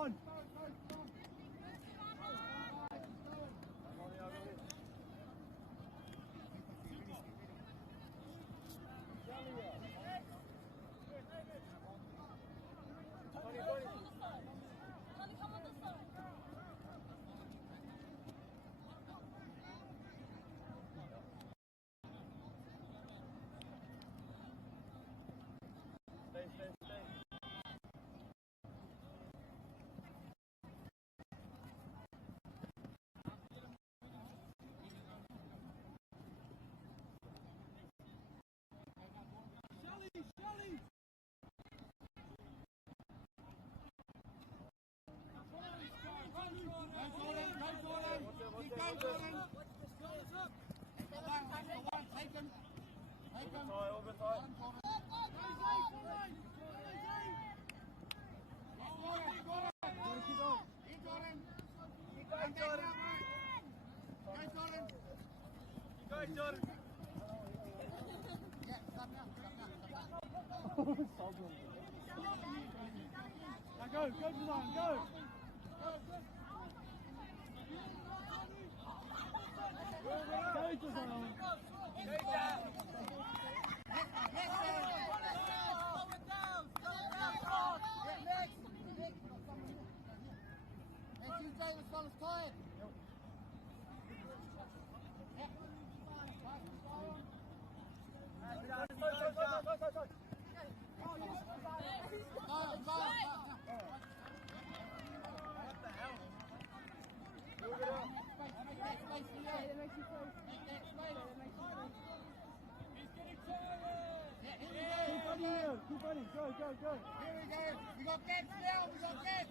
on. Go, Design, go! Go, Design! Keep running, go! Here we go! We got Gets now! We got Gets!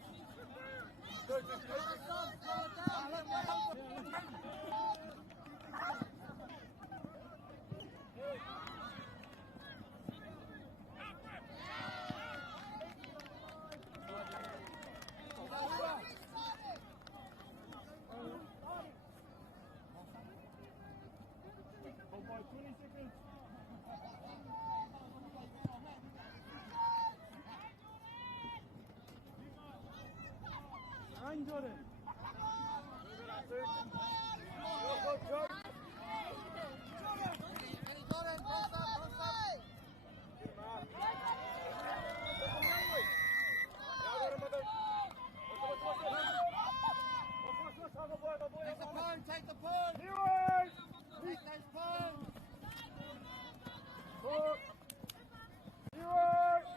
Run, Jordan. Take the point! Heroes! Take those points! Heroes!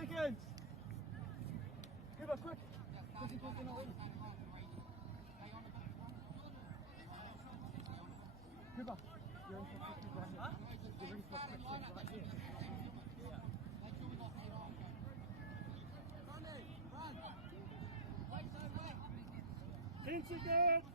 Seconds. Give us quick. Cuba, you're in for quick right here. You're ready for a quick right here. 10 seconds.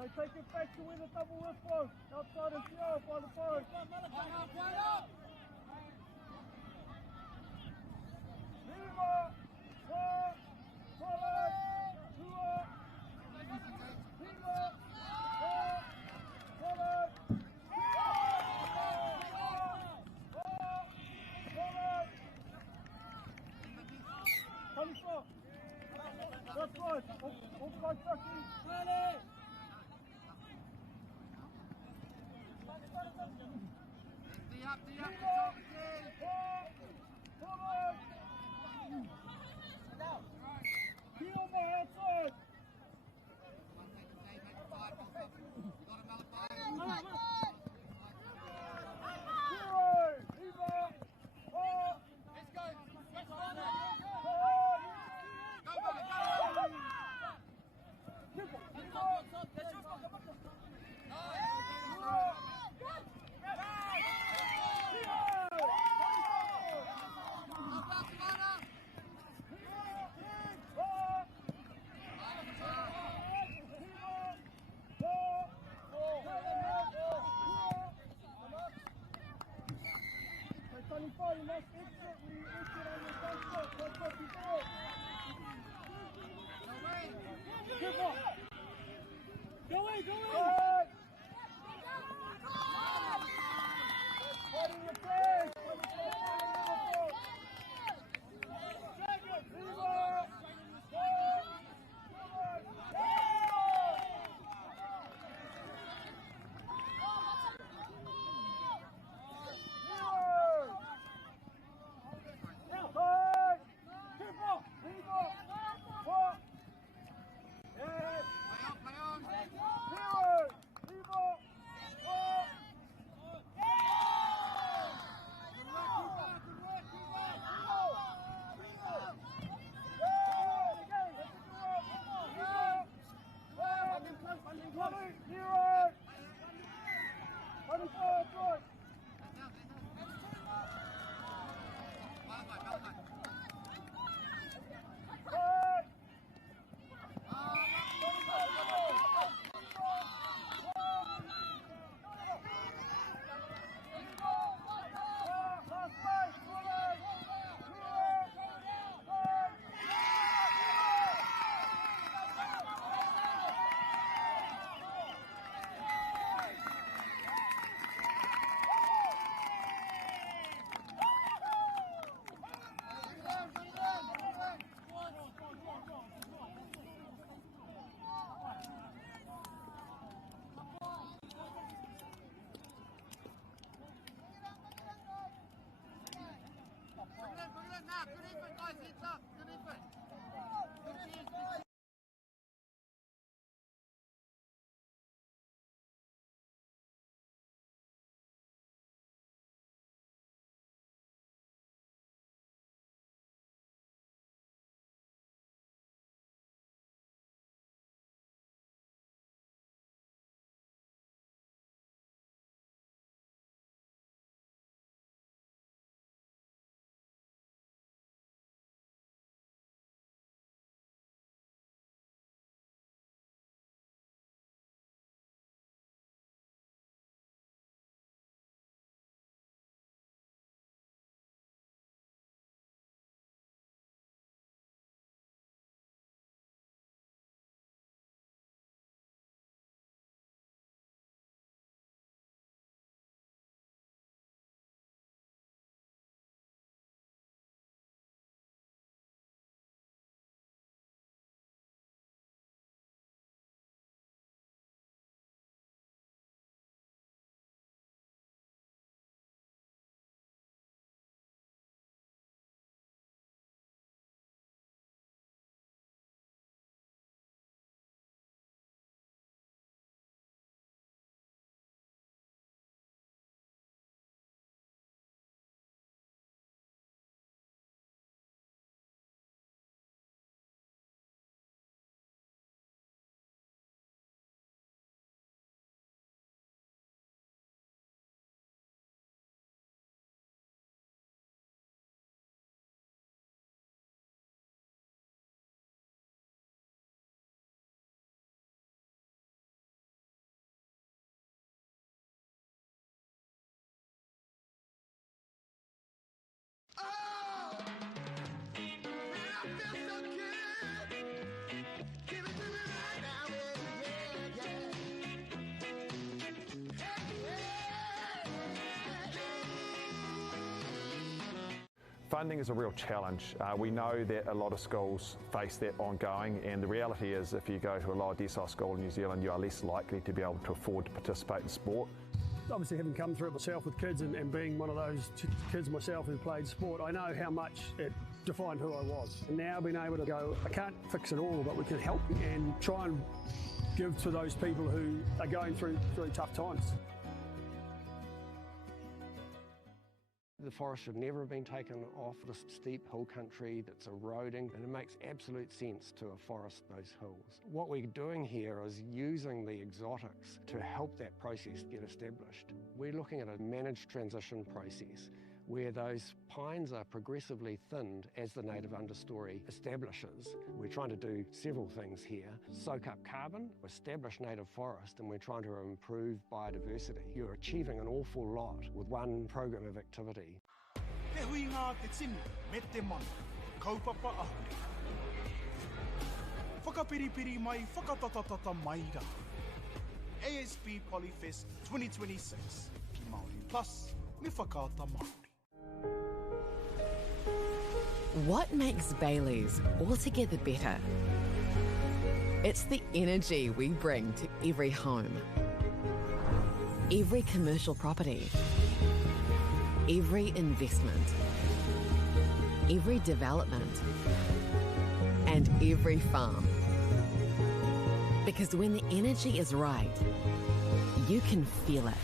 So take it back to win the double with both. Outside of Sierra by the board. Lima. That's right. Offside tackle. Funding is a real challenge. We know that a lot of schools face that ongoing, and the reality is if you go to a lower decile school in New Zealand, you are less likely to be able to afford to participate in sport. Obviously, having come through it myself with kids and being one of those kids myself who played sport, I know how much it defined who I was. And now being able to go, I can't fix it all, but we can help and try and give to those people who are going through tough times. The forest should never have been taken off the steep hill country that's eroding, and it makes absolute sense to afforest those hills. What we're doing here is using the exotics to help that process get established. We're looking at a managed transition process where those pines are progressively thinned as the native understory establishes. We're trying to do several things here. Soak up carbon, establish native forest, and we're trying to improve biodiversity. You're achieving an awful lot with one program of activity. Te hui ngā te tino, me te mana, kaupapa ahuri. Whakapiripiri mai, whakatatatata mai rā. ASP Polyfest 2026, ki Māori Plus, me whakaata Māori. What makes Bailey's altogether better? It's the energy we bring to every home, every commercial property, every investment, every development, and every farm. Because when the energy is right, you can feel it.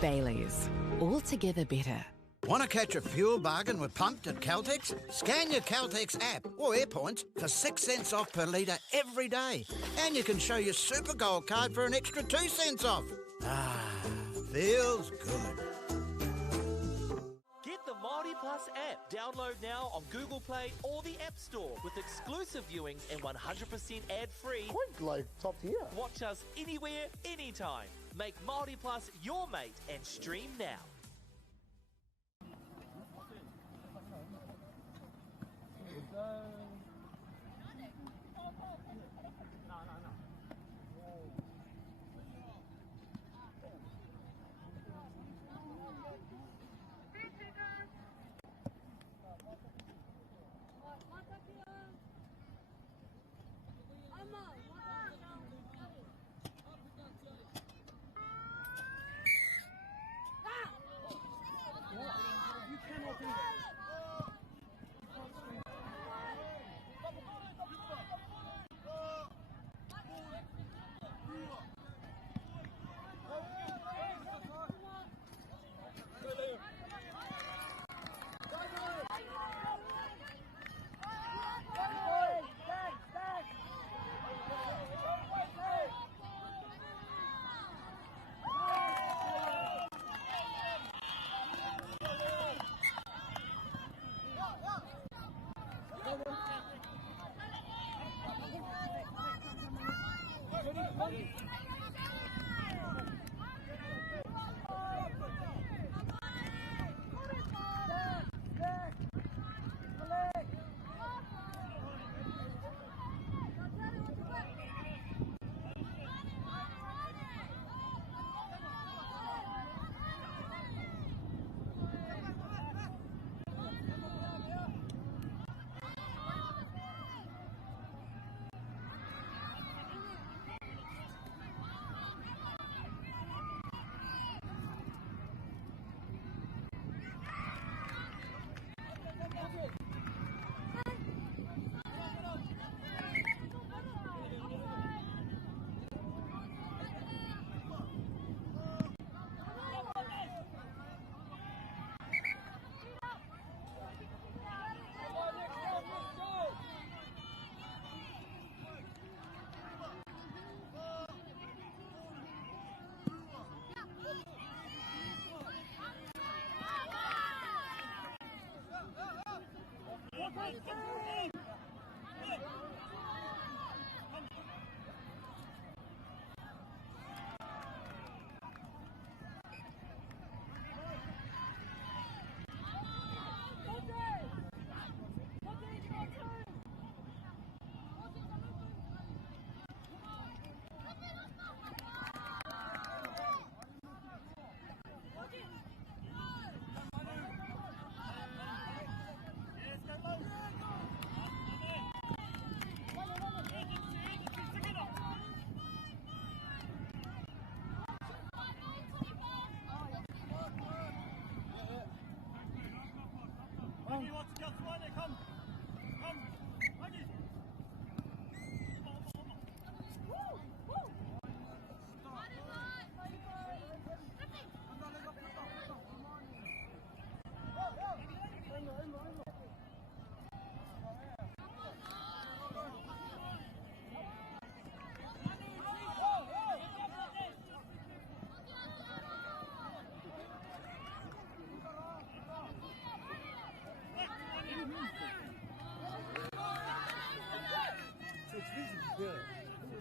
Bailey's, altogether better. Want to catch a fuel bargain with Pumped at Caltex? Scan your Caltex app or AirPoints for 6 cents off per litre every day. And you can show your Super Gold card for an extra 2 cents off. Ah, feels good. Get the Māori Plus app. Download now on Google Play or the App Store with exclusive viewings and 100% ad-free. Quite like top tier. Watch us anywhere, anytime. Make Māori Plus your mate and stream now.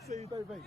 Sim, bem, bem.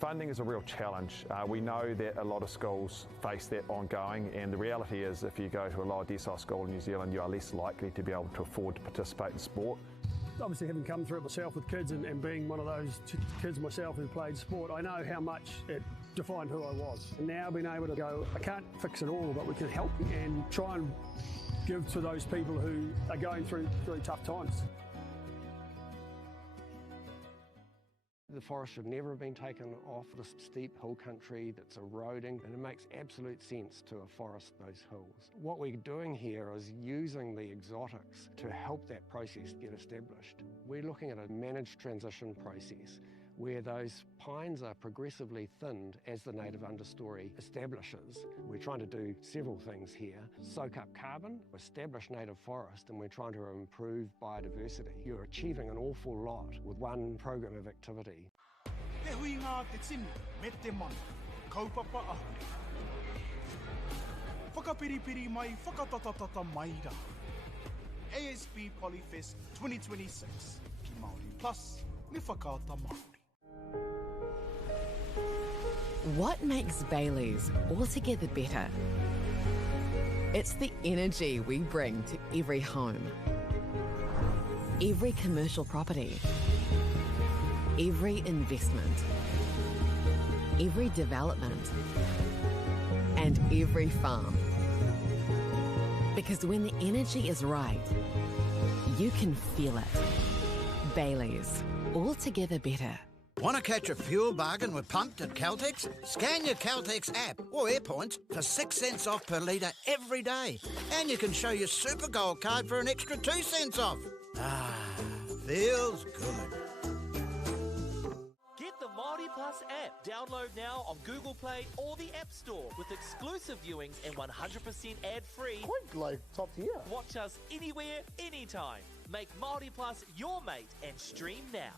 Funding is a real challenge. We know that a lot of schools face that ongoing, and the reality is if you go to a lower decile school in New Zealand, you are less likely to be able to afford to participate in sport. Obviously, having come through it myself with kids and being one of those kids myself who played sport, I know how much it defined who I was. And now being able to go, I can't fix it all, but we can help and try and give to those people who are going through really tough times. The forest should never have been taken off the steep hill country that's eroding, and it makes absolute sense to afforest those hills. What we're doing here is using the exotics to help that process get established. We're looking at a managed transition process where those pines are progressively thinned as the native understory establishes. We're trying to do several things here. Soak up carbon, establish native forest, and we're trying to improve biodiversity. You're achieving an awful lot with one program of activity. Te hui ngā te tini, me te mana, kaupapa ahu. Whakapiripiri mai, whakatatatata mai rā. ASP Polyfest 2026, ki Māori Plus, me whakaata Māori. What makes Bailey's altogether better? It's the energy we bring to every home, every commercial property, every investment, every development, and every farm. Because when the energy is right, you can feel it. Bailey's, altogether better. Want to catch a fuel bargain with Pumped at Caltex? Scan your Caltex app or AirPoints for 6 cents off per litre every day. And you can show your Super Gold card for an extra 2 cents off. Ah, feels good. Get the Māori Plus app. Download now on Google Play or the App Store with exclusive viewings and 100% ad-free. Quite like top tier. Watch us anywhere, anytime. Make Māori Plus your mate and stream now.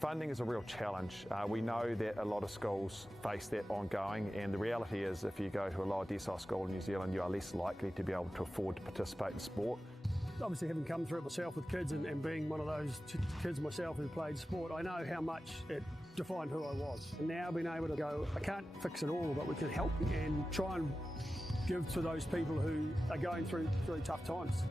Funding is a real challenge. We know that a lot of schools face that ongoing, and the reality is if you go to a lower decile school in New Zealand, you are less likely to be able to afford to participate in sport. Obviously, having come through it myself with kids and being one of those kids myself who played sport, I know how much it defined who I was. And now being able to go, I can't fix it all, but we can help and try and give to those people who are going through tough times.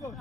Go,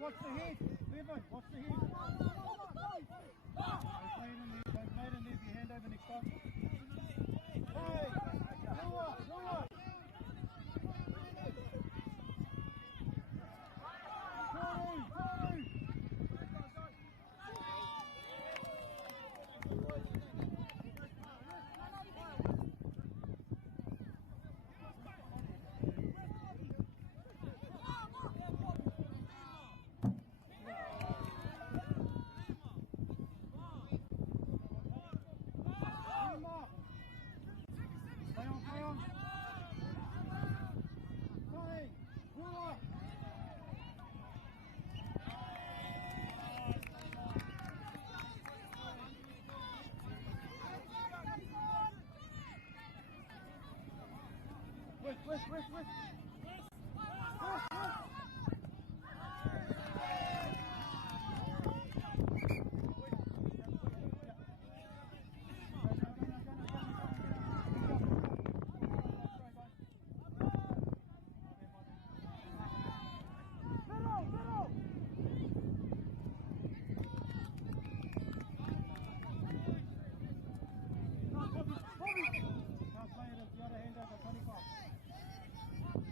watch the head. Bevan, watch the head. Don't play it in there, don't play it in there, your hand over next time. Hey, Lua. West. Bobby. Now play it as the other hand over 25.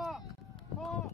Lima, four.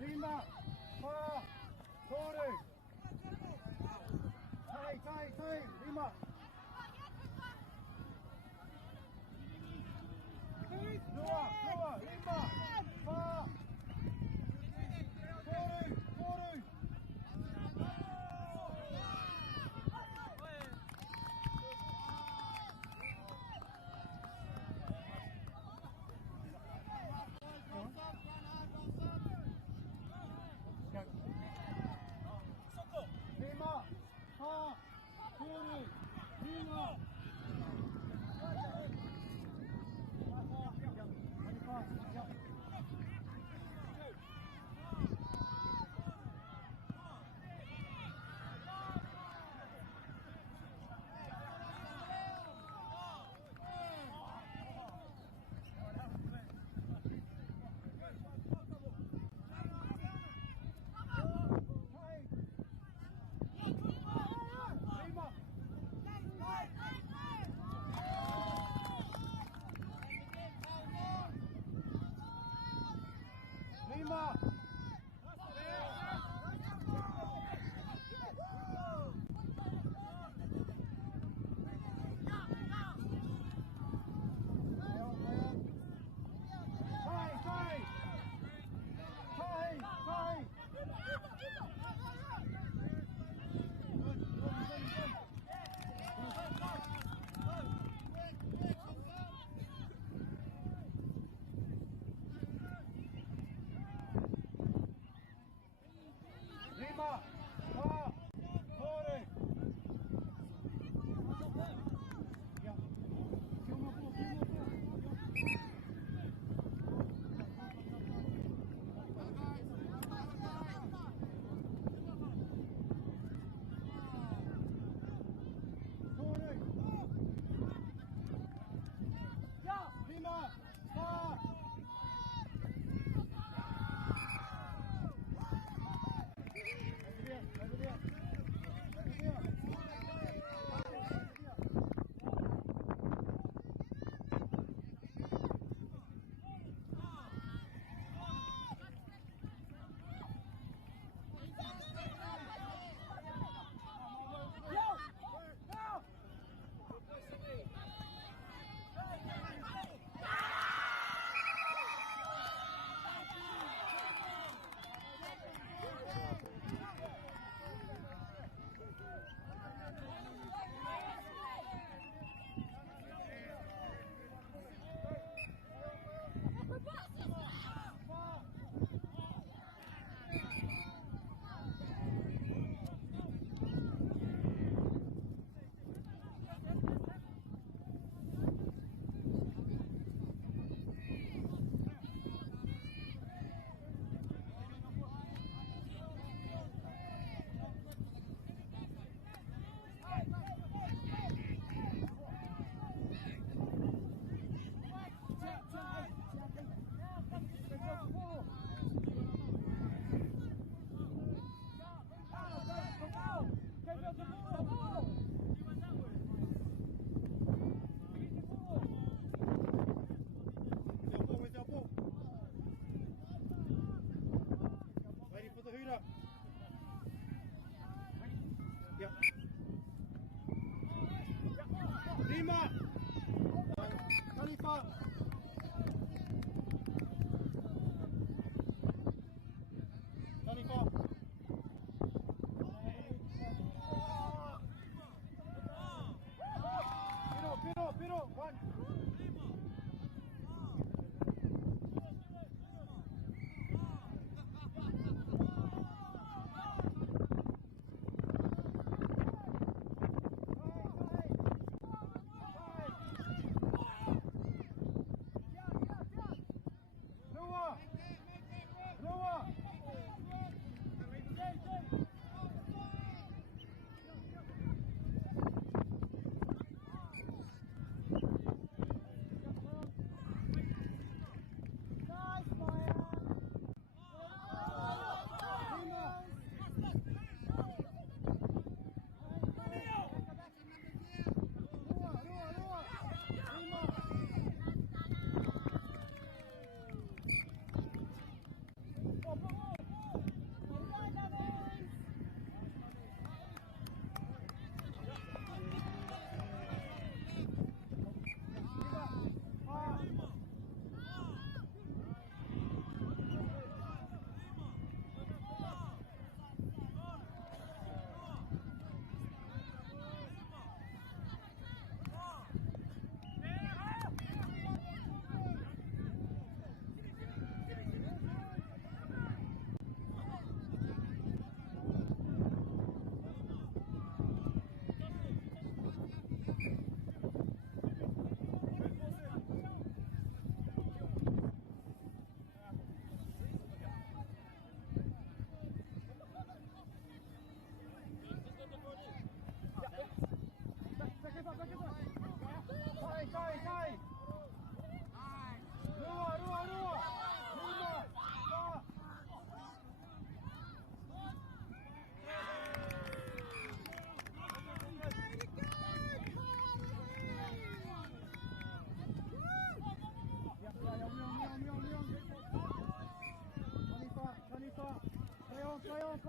Lima, four, Toru. Tay, Lima. Noah, Lima, four. Toru. Lima, four, Toru.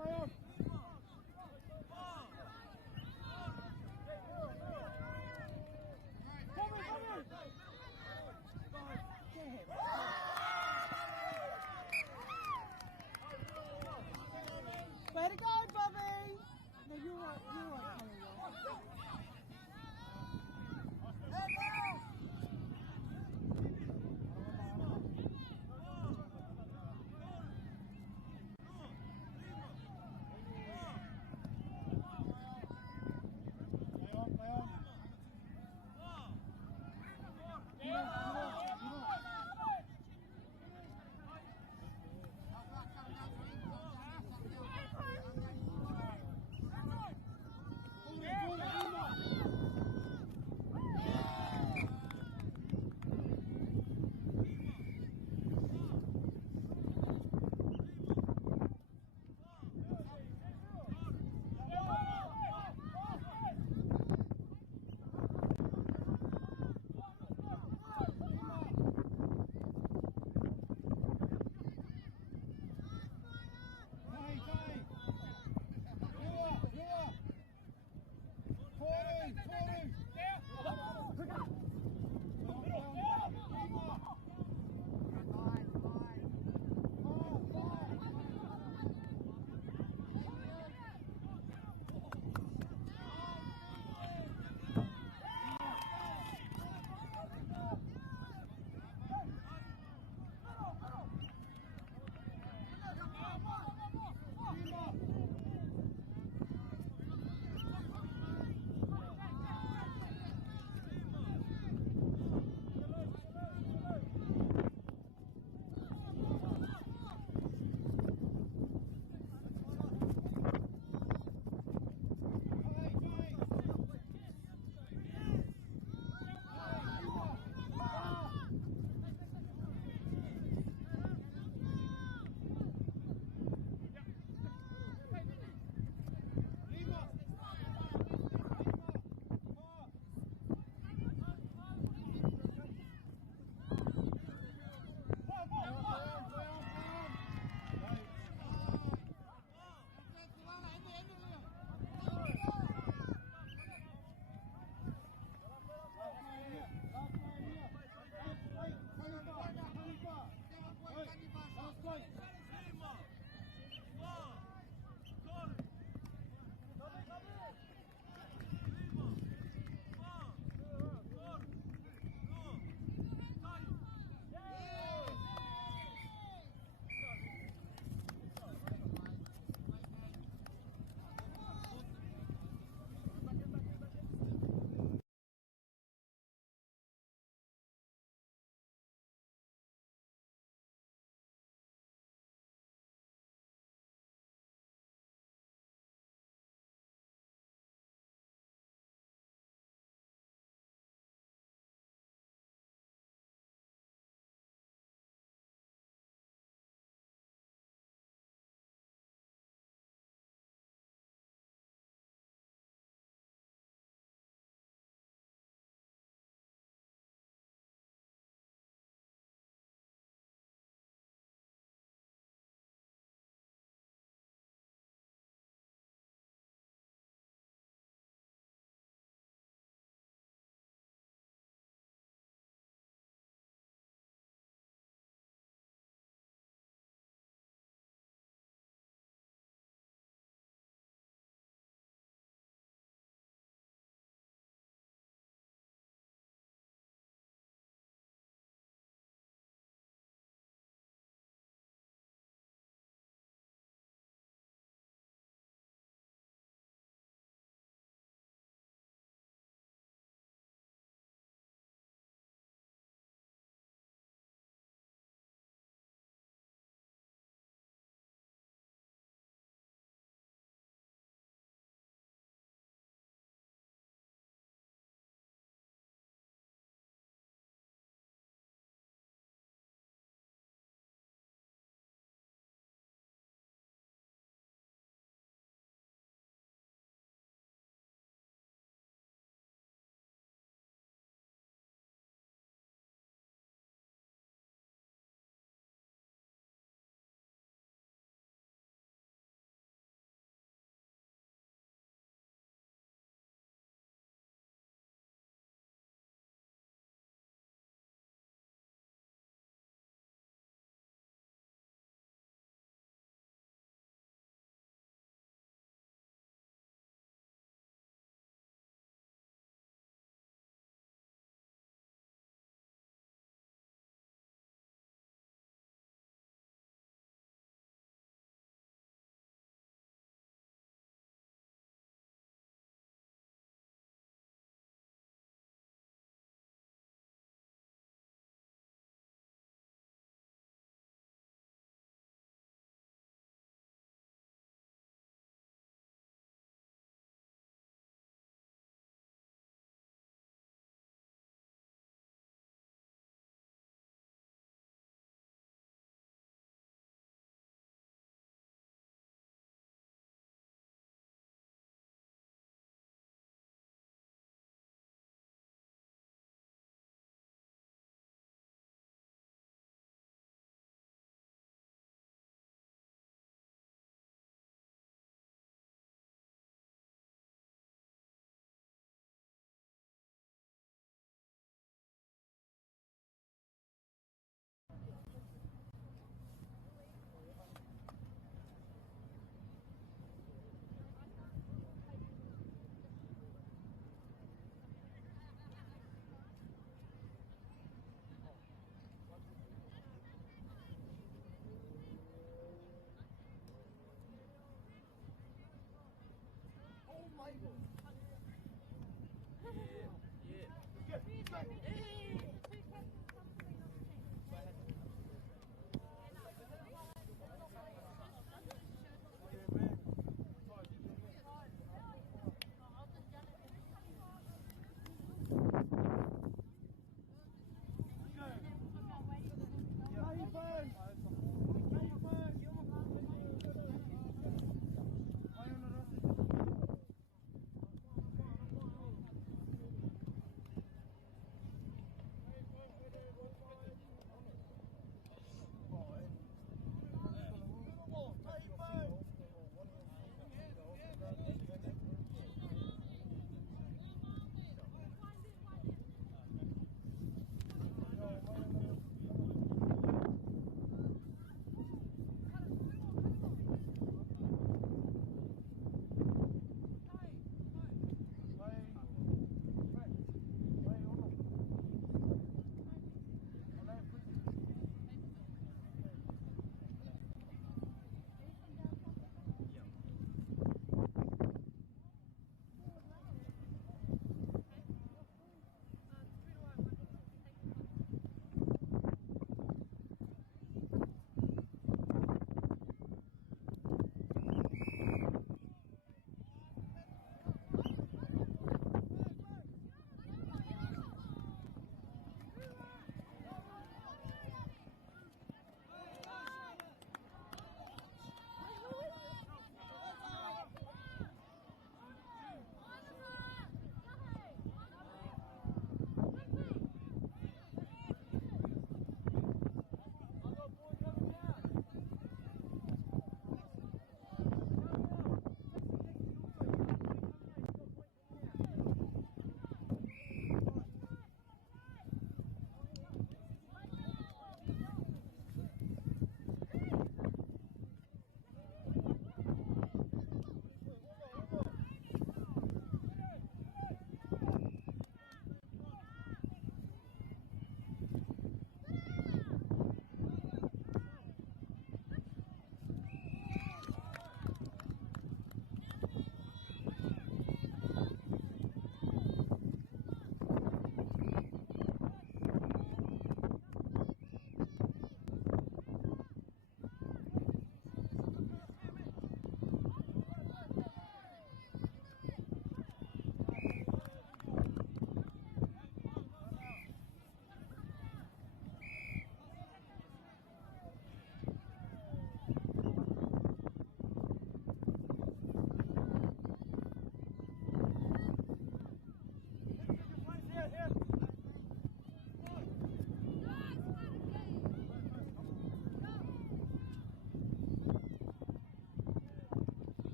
Play on. Way to go, Bobby! No, you weren't coming well.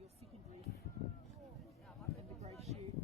your second dress and the grey shirt.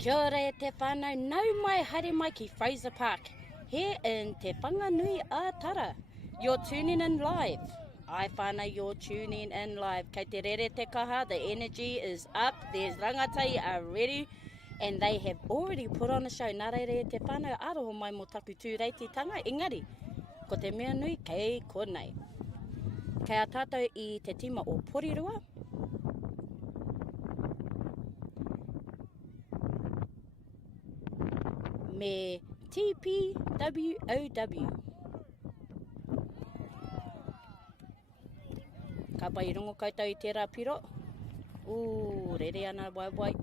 Kia ora e te whānau, nau mai haere mai ki Fraser Park, here in Te Whanganui Atara. You're tuning in live. Ai whānau, you're tuning in live. Kei te rere te kaha, the energy is up, there's rangatai are ready, and they have already put on a show. Nā reire e te whānau, aroho mai mo taku tūreititanga, engari, ko te mea nui kei konei. Kei a tātou I te tima o Porirua, me TPWOW. Ka pai rongo koutou I te rapiro. Rere ana wai.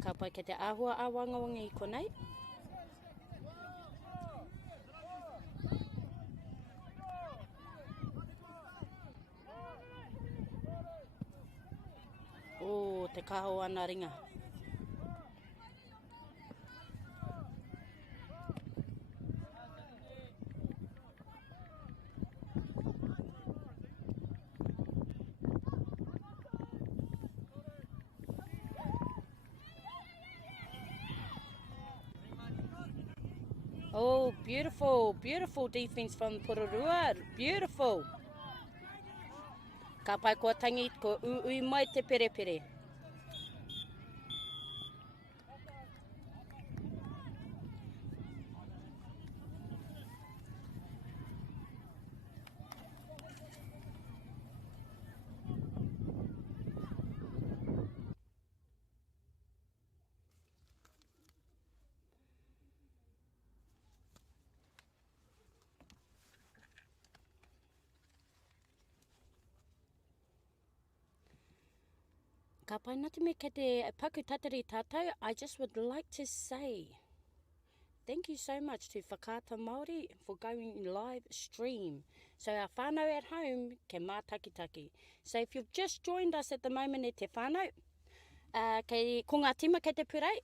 Ka pai ke te āhua āwangawanga I konei. Te kaho ana ringa. Oh, beautiful, beautiful defense from Porirua. Beautiful. Ka pai kua tangi ko ui mai te perepere. Ka pai nati me kei te paku tatari tātou, I just would like to say thank you so much to Whakaata Māori for going live stream. So our whānau at home ke mātakitaki. So if you've just joined us at the moment e te whānau, ko ngā tima kei te purei,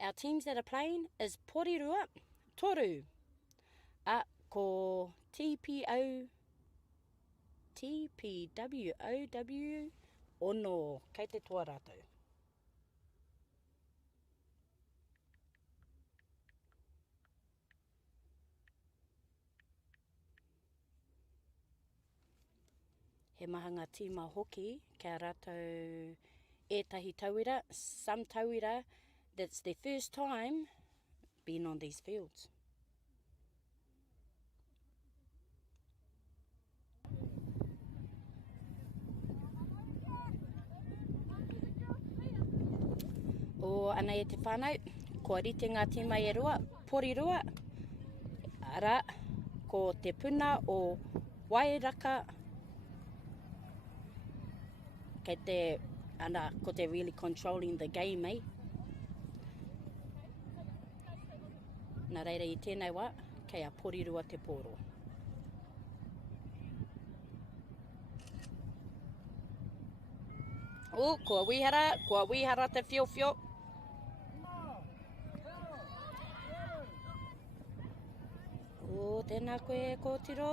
our teams that are playing is Porirua, Toru, ko TPWOW, Ono, kei te toa rātou. He maha ngā tīma hoki, kia rātou ētahi tauira, some tauira, that's their first time being on these fields. O ana e te whānau, kua rite ngā tīma e rua, Porirua, ara, ko te puna o Wairaka, kei te, ana, ko te really controlling the game, eh? Nā reira I tēnei wā, kei a Porirua te pōro. Kua wihara te whio. Tēnā koe kōtiro.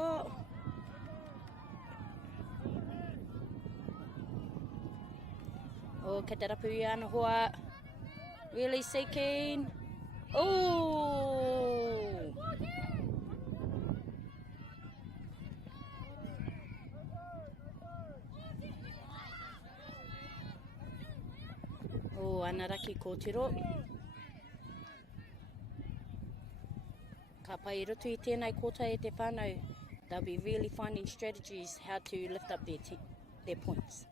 Kei te rapu I ana hoa. Really seeking. Ana raki kōtiro. Ka pai rotu I tēnei kōta e te whānau. They'll be really finding strategies how to lift up their points.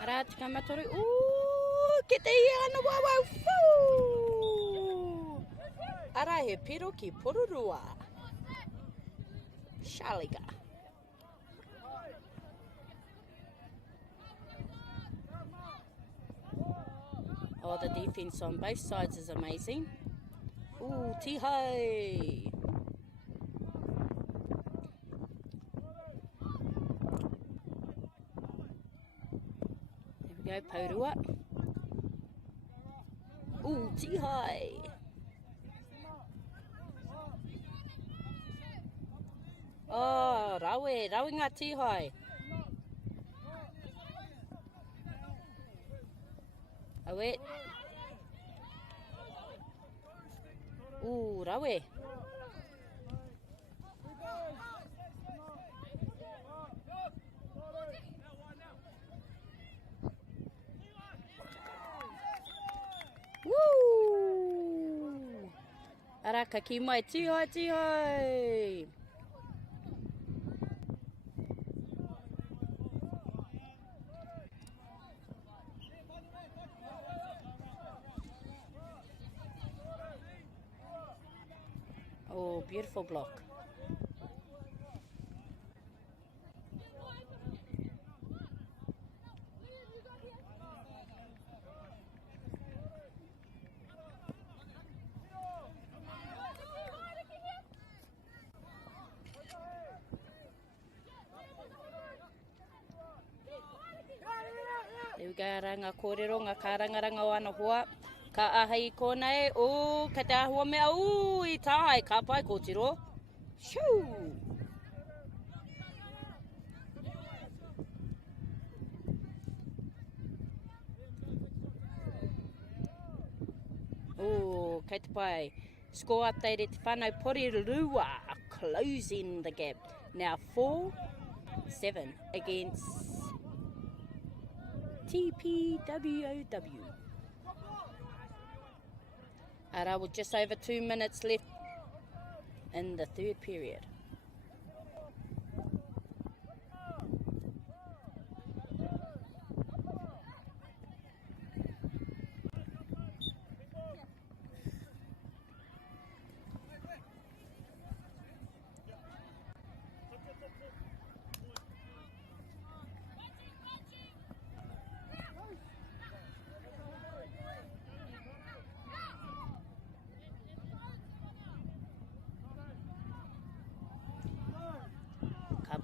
Ara, tika matoru. Ke te ia ana wawau. Ara he piro ki Porirua. Shaliga. The defense on both sides is amazing. Tihai. go, Paurua. Ooh, Tihai. Oh, rawe ngā Tihai. Awe. Ooh, rawe. Woo! Araka ki mai, Tihai. Oh, beautiful block. There we go, ranga kōrero, ngā kārangaranga o ana hoa. Ka ahai kōnei, ka te ahua mea, I tāi, ka pai kōtiro. Shoo! Kei te pai. Score update e te whanau Porirua, closing the gap. Now 4-7 against TPWOW. Ara, with just over 2 minutes left in the third period.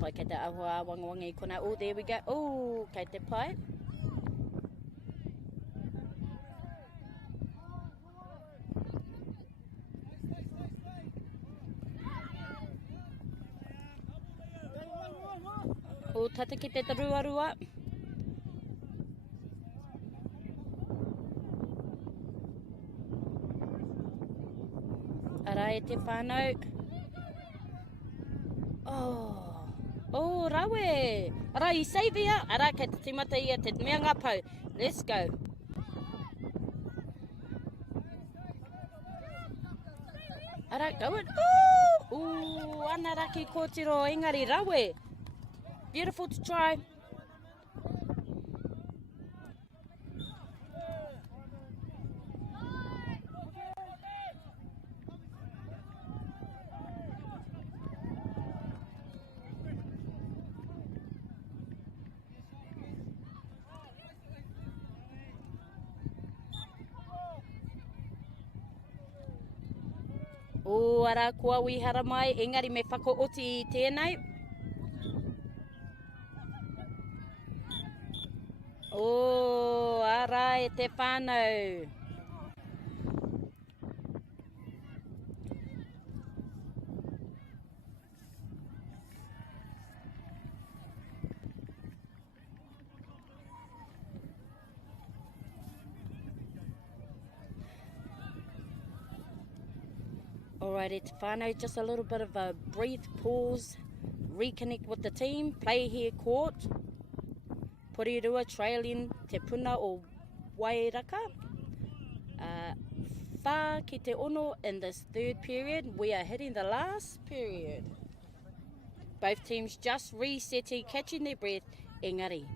Pai kei te ahua wangawanga I kona. Oh, there we go. Oh, kei te pai. Oh, tata ki te ruarua. Ara e te whānau. Oh, rawe. Ara, I save ia. Ara, kei te timata ia te mea ngā pau. Let's go. Ara, go it. Ooh, anaraki kōtiro, engari rawe. Beautiful to try. O ara kua wihara mai, engari me whakaoti I tēnei. O ara e te whānau. Alright, it's whānau, just a little bit of a breathe, pause, reconnect with the team, play here court. Porirua trailing te puna o Wairaka. Whā ki te ono in this third period, we are hitting the last period. Both teams just resetting, catching their breath. Engari,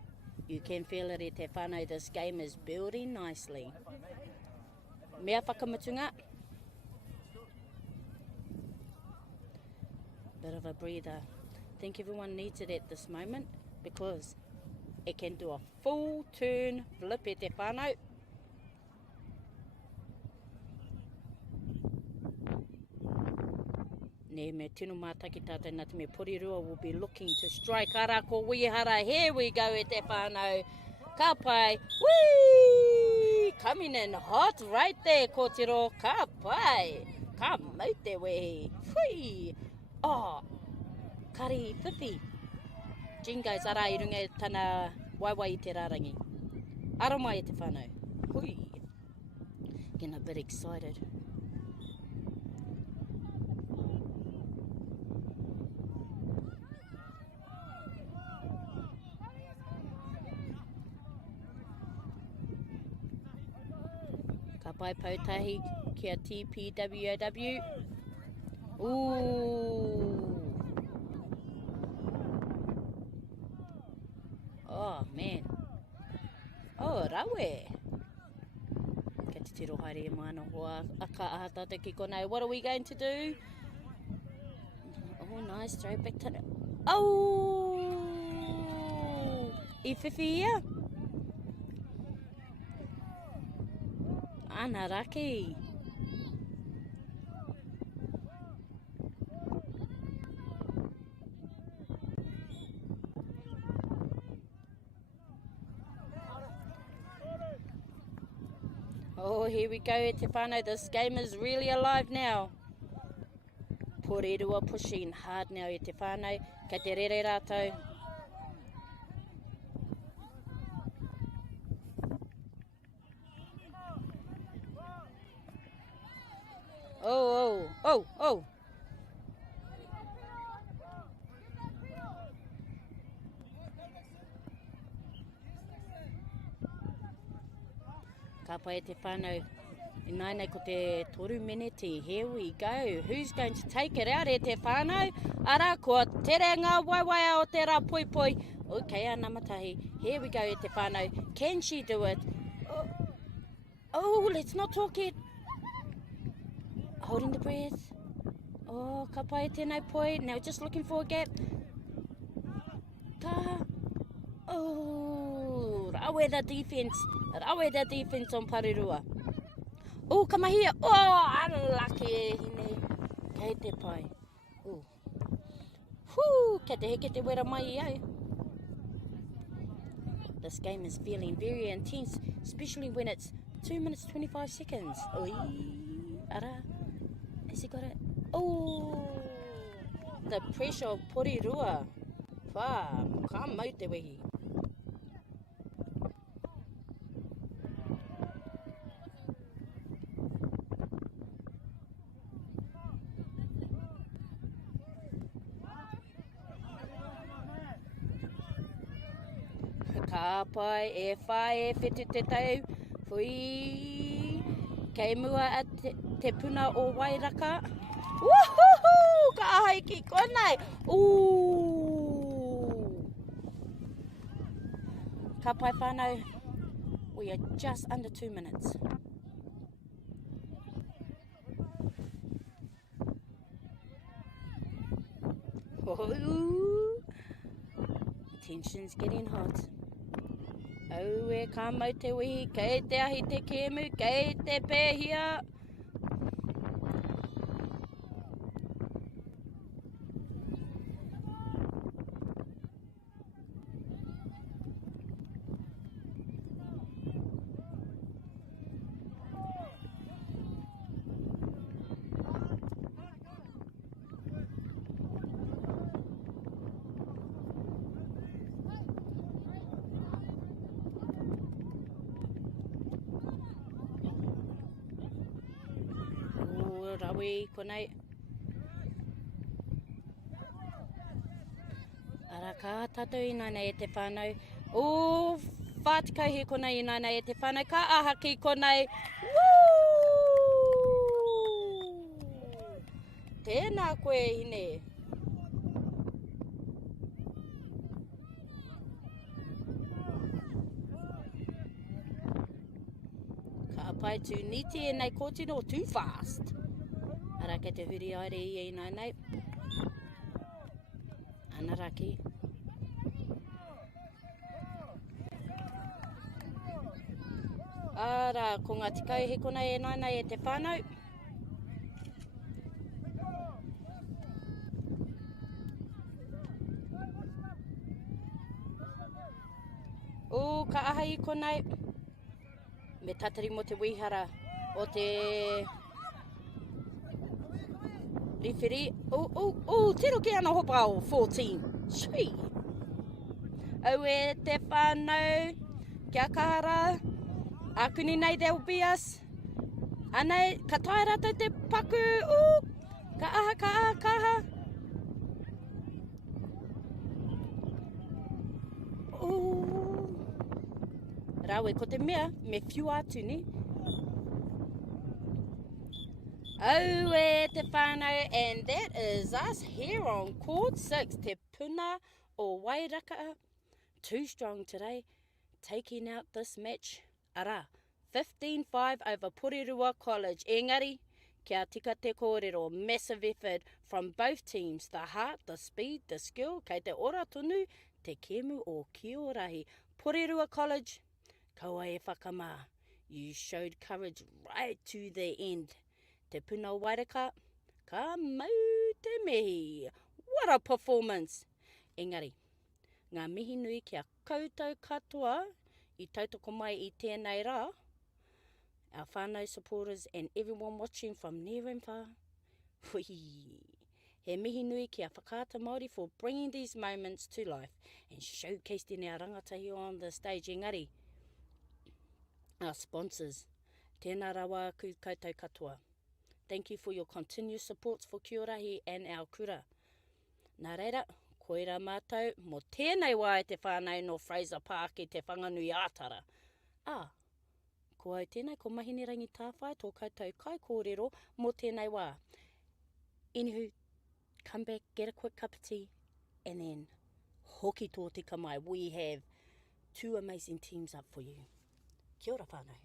you can feel it e te whānau, this game is building nicely. Mea whakamatunga. Bit of a breather. I think everyone needs it at this moment because it can do a full turn flip e te whānau. Ne me tino mātaki tātai nā te me Porirua will be looking to strike ara ko Wihara. Here we go e te whānau. Ka pai. Whee! Coming in hot right there, kōtiro. Ka pai. Ka mau te wehi. Whee! Oh, kari whiwhi. Jingo's ara I runga I tana waiwai I te rarangi. Ara mai e te whānau. Hui. Getting a bit excited. Ka pai pautahi kia TPWOW. Ooh. Oh, man. Oh, rawe. Ka te tiro haere e mana hoa. Aka aha tata ki konei. What are we going to do? Oh, nice. Throw back to... Oh! I whiwhi ia? Ana raki. Oh, here we go, e te whānau. This game is really alive now. Porirua pushing hard now, e te whānau. Kei te rere rātou. Oh. Ka pai e te whānau. I nainei ko te toru meneti. Here we go. Who's going to take it out e te whānau? Ara, kua tere ngā waiwaia o te rā poi poi. Okay, anamatahi. Here we go e te whānau. Can she do it? Oh, let's not talk it. Holding the breath. Oh, ka pai e tēnei poi. Now just looking for a gap. Ka. Oh, rawe the defense. Rawe the defense on Parirua. Oh, kamahia. Oh, unlucky e hine. Kei te pai. Oh. Whew, kei te heke te wera mai I au. This game is feeling very intense, especially when it's 2 minutes 25 seconds. Oi, ara. Has he got it? Oh, the pressure of Porirua. Wha, ka mau te wehi. Ka pai e whae e whetu te tau. Hui, kei mua a te puna o Wairaka. Woohoo! Ka ahai ki konei. Ooh! Ka pai whanau. We are just under 2 minutes. Ooh! Tension's getting hot. Au e ka mau te wihi, kei te ahi te kemu, kei te pēhia. Rawi konei. Ara ka tātou I nainei e te whānau. O, whātikau he konei I nainei e te whānau. Ka aha ki konei. Woo! Tēnā koe hine. Ka pai tū niti e nei kōtino too fast. Ara kei te huri aere I e nainei. Anaraki. Ara, ko ngā tikau he konei e nainei e te whānau. O ka aha I konei. Me tatari mo te wihara o te rewhiri. Tiro ki ana hopa o 14. Shui. Au e te whānau kia kahara. Akuni nei, they'll be us. Anei, ka tae rata te paku. Ka aha, ka aha, ka aha. Rawe, ko te mea, me whiu atu ni. Au e te whānau, and that is us here on Court 6, Te Puna o Wairaka. Too strong today, taking out this match. Ara, 15-5 over Porirua College. Engari, kia tika te kōrero, massive effort from both teams. The heart, the speed, the skill, kei te ora tonu, te kemu o Kiorahi. Porirua College, kaua e whakamā. You showed courage right to the end. Te Puna o Wairaka, ka mau te mihi. What a performance! Engari, ngā mihi nui kia koutou katoa I tautoko mai I tēnei rā. Our whānau supporters and everyone watching from near and far. Hui, he mihi nui kia whakaata Māori for bringing these moments to life and showcasing our rangatahi on the stage. Engari, our sponsors, tēnā rawa ku koutou katoa. Thank you for your continued support for Kiorahi and our kura. Nā reira, koira mātou, mō tēnei wā e te whānau no Fraser Park I te whanganui ātara. Ko au tēnei, ko mahine rangi tāwhai, tō koutou kai kōrero, mō tēnei wā. Anywho, come back, get a quick cup of tea, and then hoki tō tika mai. We have 2 amazing teams up for you. Kia ora whānau.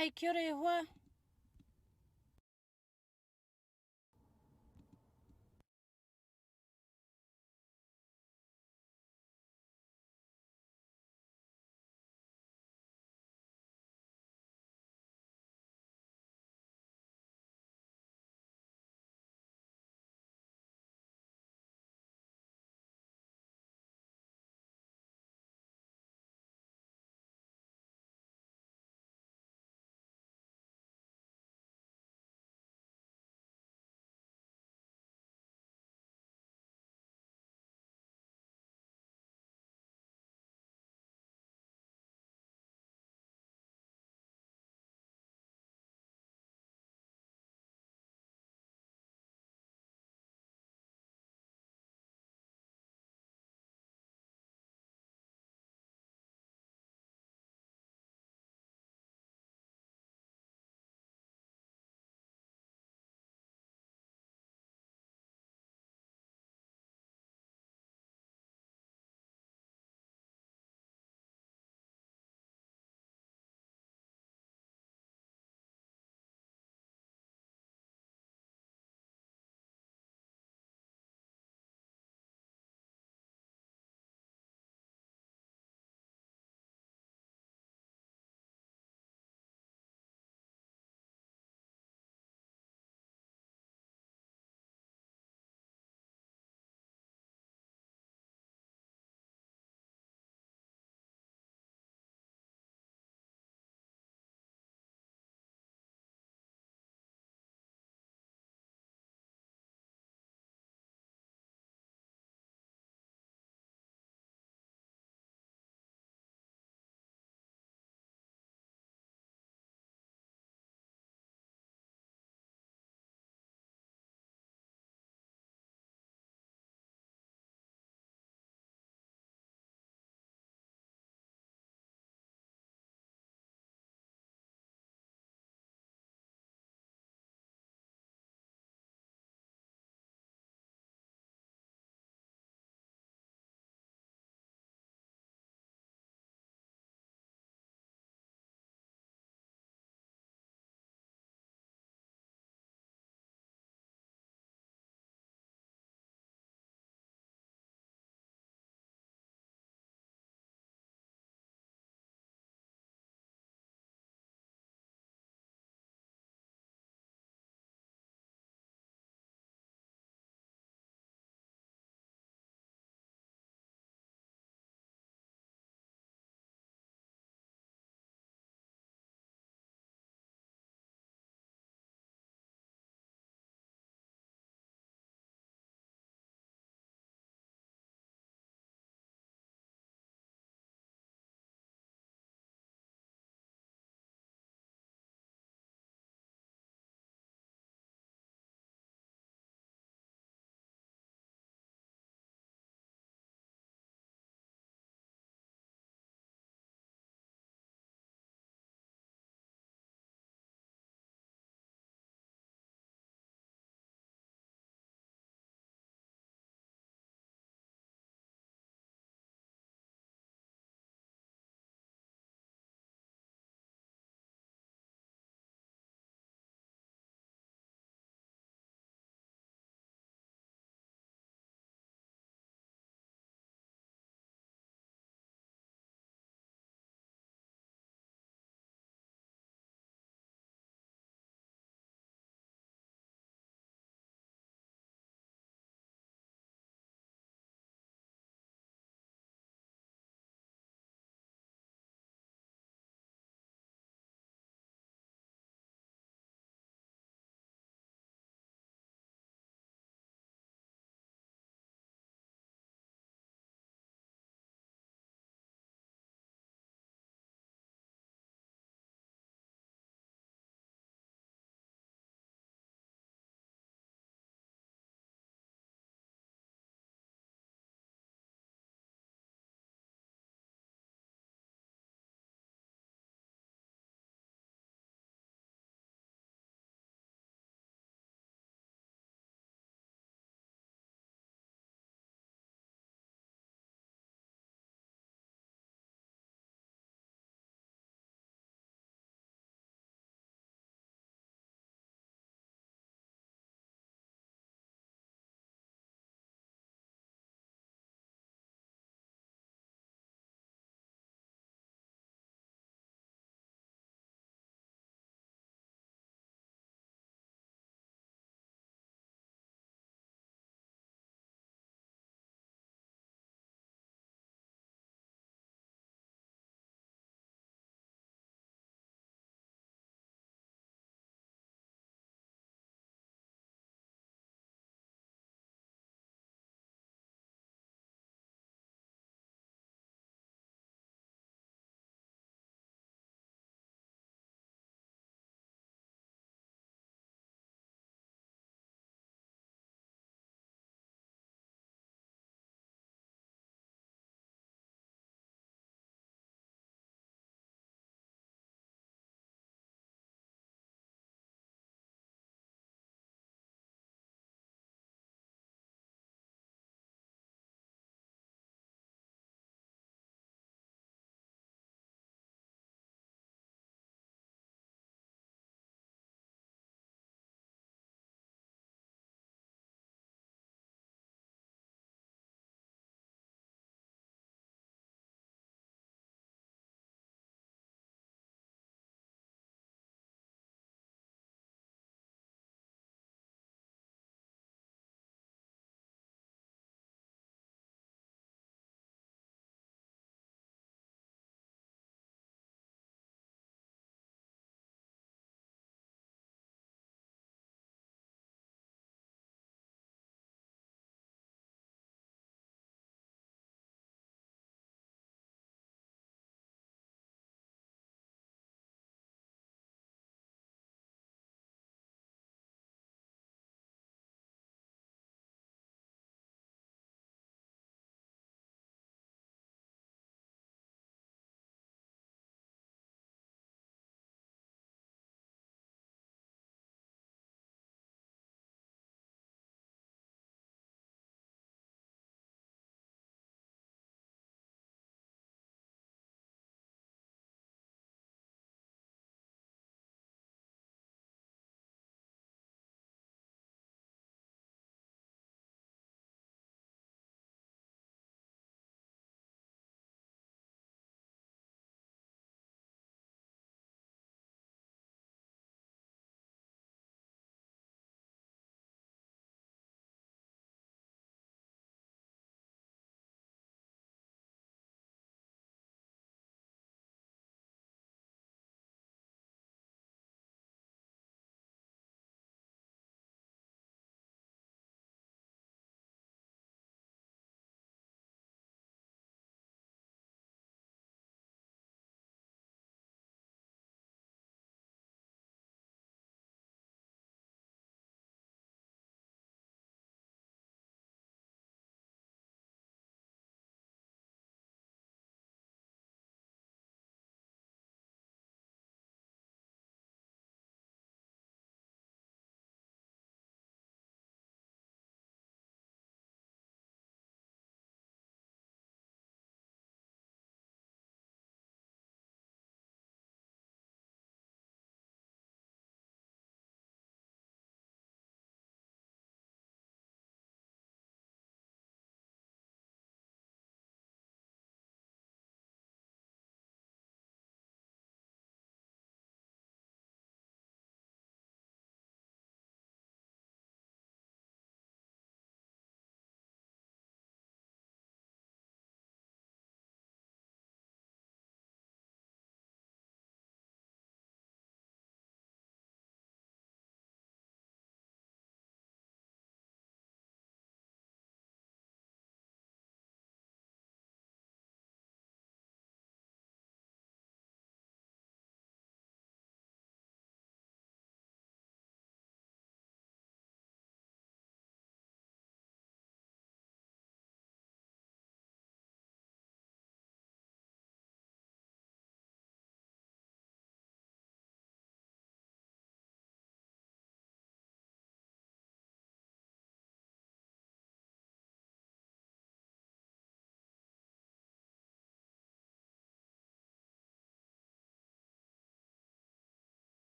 Hei, kia ora e hoa.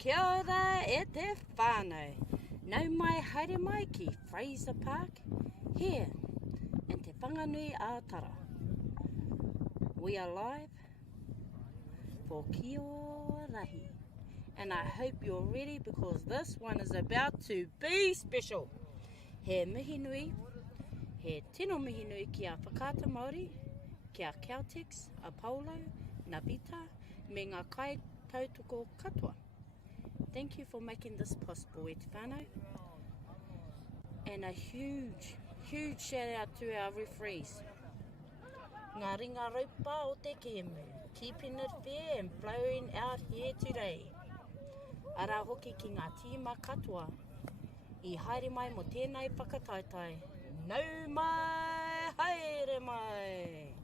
Kia ora e te whānau. Nau mai haere mai ki Fraser Park, here in Te Whanganui Ātara. We are live for Kia Rahi. And I hope you're ready because this one is about to be special. He mihinui, he tino mihinui ki a Whakaata Māori, ki a Celtics, Apollo, Nabita, me ngā kai tautoko katoa. Thank you for making this possible, e te whānau. And a huge, huge shout out to our referees. Ngā ringa raupa o te kēmu, keeping it fair and flowing out here today. Ara hoki ki ngā tīma katoa, I haere mai mo tēnei whakataitai. Nau mai, haere mai!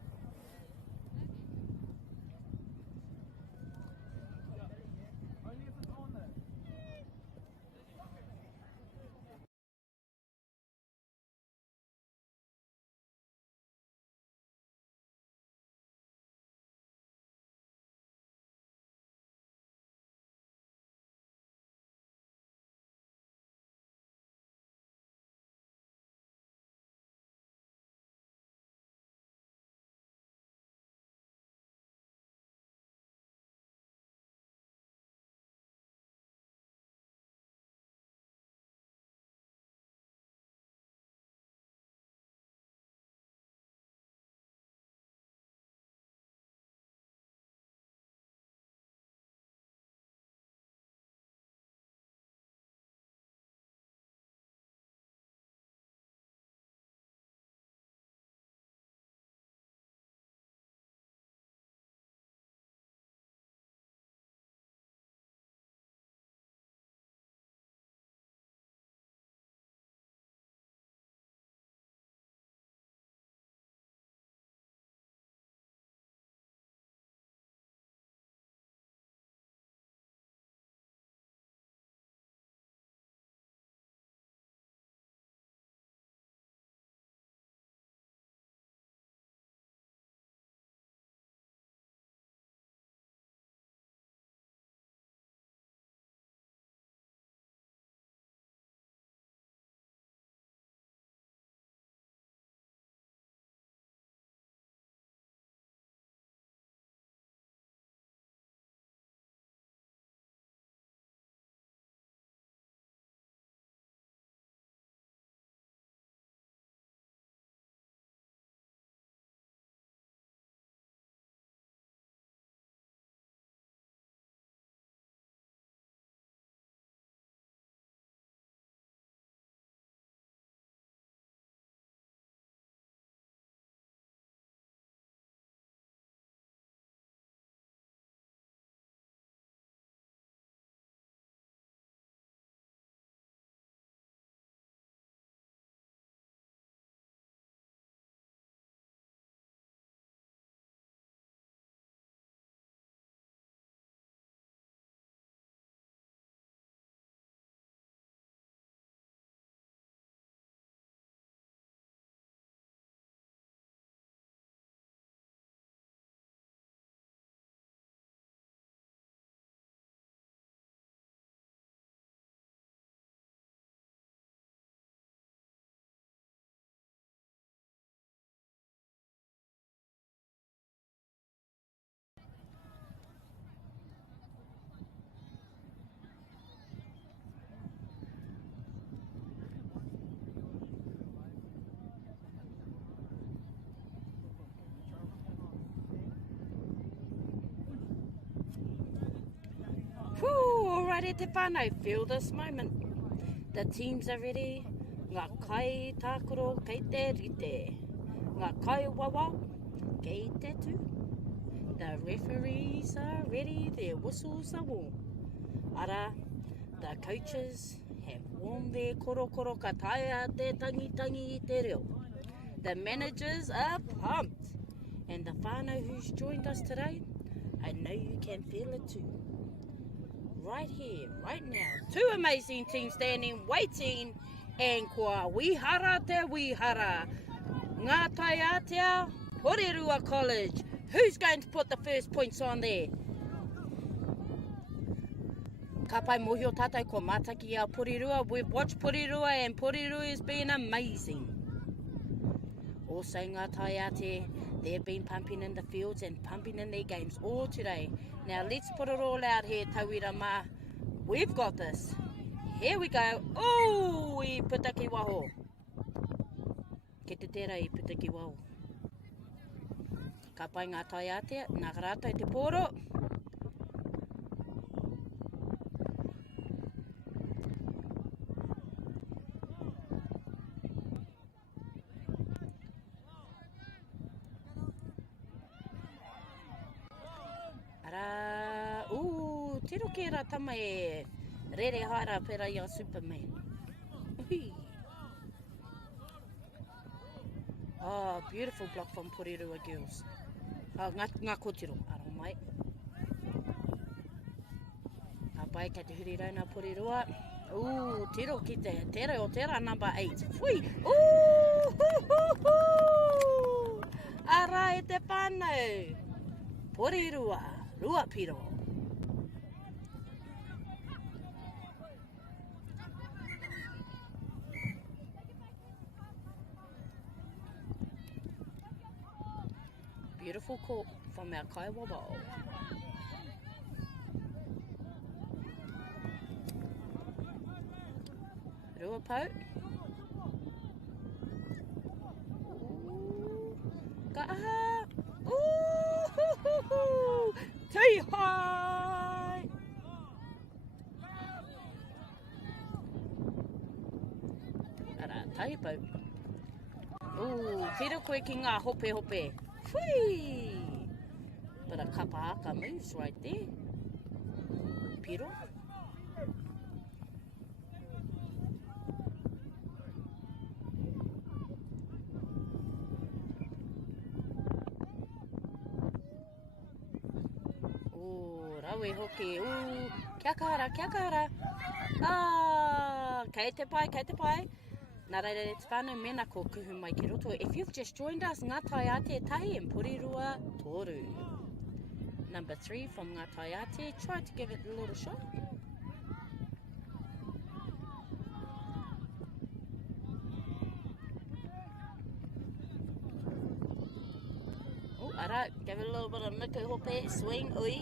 Alright te whānau, feel this moment. The teams are ready. Ngā kai tākoro kei te rite. Ngā kai wawau kei te tū. The referees are ready, their whistles are warm. Ara, the coaches have worn their korokoro ka taia te tangi I te reo. The managers are pumped. And the whānau who's joined us today, I know you can feel it too. Right here, right now, two amazing teams standing, waiting, and kua wihara te wihara. Ngā tai Atea, Horerua College. Who's going to put the first points on there? Ka pai mohi o tātai ko mātaki a Porirua. We've watched Porirua and Porirua has been amazing. Also ngā Taiate, they've been pumping in the fields and pumping in their games all today. Now let's put it all out here, Tauira mā. We've got this. Here we go. Oh, I putaki waho. Ke te tera I putaki waho. Ka pai ngā Taiate, nā rātou te pōro. Tiro ke rā tama e rere haera pera I a Superman. Ui. Oh, beautiful block from Porirua girls. Oh, ngā kōtiro, aro mai. Ka pai kei te huri rauna Porirua. Ooh, tiro ki te tere o tera number 8. Fui! Ooh, Ara e te whānau. Porirua, Ruapiro. Beautiful court from our Kaiwa bowl. Ruapau. Kaha. Ooh, tei hai. Ara, taipau. Ooh, tira koe ki ngā hope hope. Whee! But a kapahaka moves right there. Piro. Ooh, rawe hoki. Ooh, kia kahara, kia kahara. Ah, kei te pai, kei te pai. Nā reira e te whānau mena ko kuhu mai ki roto. If you've just joined us, Ngā Taiate tahi and Porirua toru. Number 3 from Ngā Taiate. Try to give it a little shot. Oh, alright. Give it a little bit of nuku hope. Swing. Ui.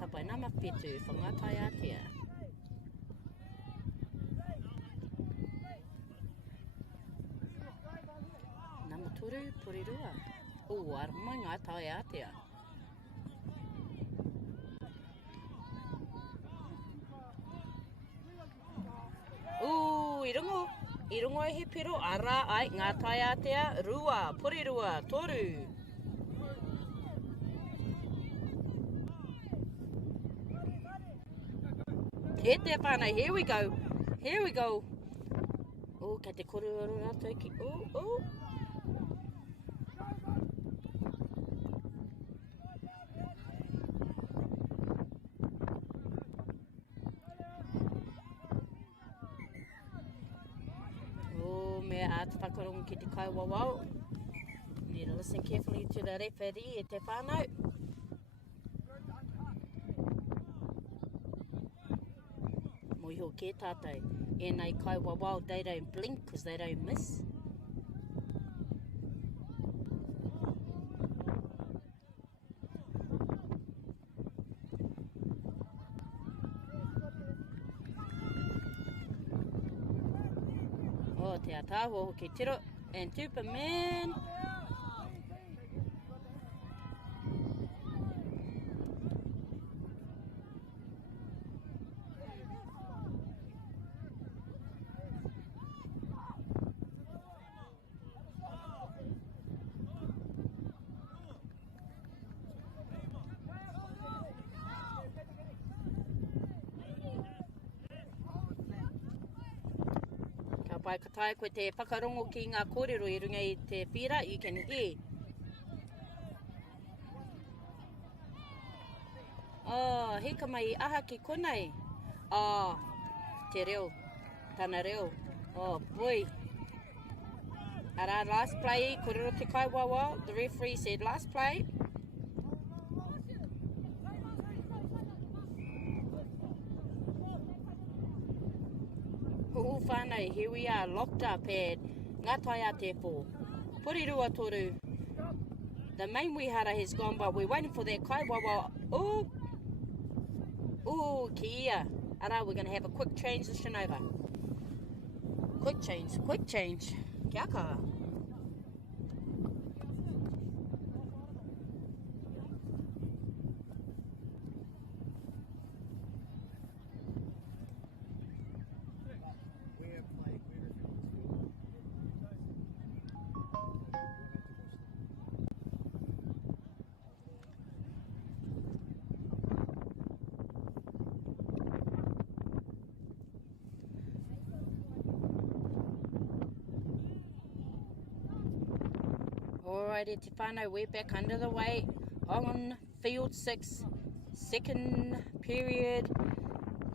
Ka pai nama whetu from Ngā Taiate. Porirua. Oh, arma ngā Taiatea. Ooh, I rungo e he pero ara ai ngā Taiatea. Rua, Porirua, toru. He te whānau, here we go. Here we go. Oh, kei te kororo rātou ki. Oh. Whakarongo ki te kaiwawau. Need to listen carefully to the referee e te whānau. Moiho ke tātou. E nei kaiwawau, they don't blink because they don't miss. Te ataho ke tiro and Superman. Pai katai koe te whakarongo ki ngā kōrero I runga I te whira, you can hear. Oh, heka mai aha ki konei. Oh, te reo, tana reo. Oh, boy. Ara, last play, kōrero te kaiwawa. The referee said last play. whānau, here we are, locked up at Ngā Tai Ate 4. Porirua Toru. The main wihara has gone, but we're waiting for that kaiwawa. Oh, kia. Ara, we're going to have a quick transition over. Quick change. Kia kaha. Alrighty, Te Whānau, we're back under the way on field 6, second period,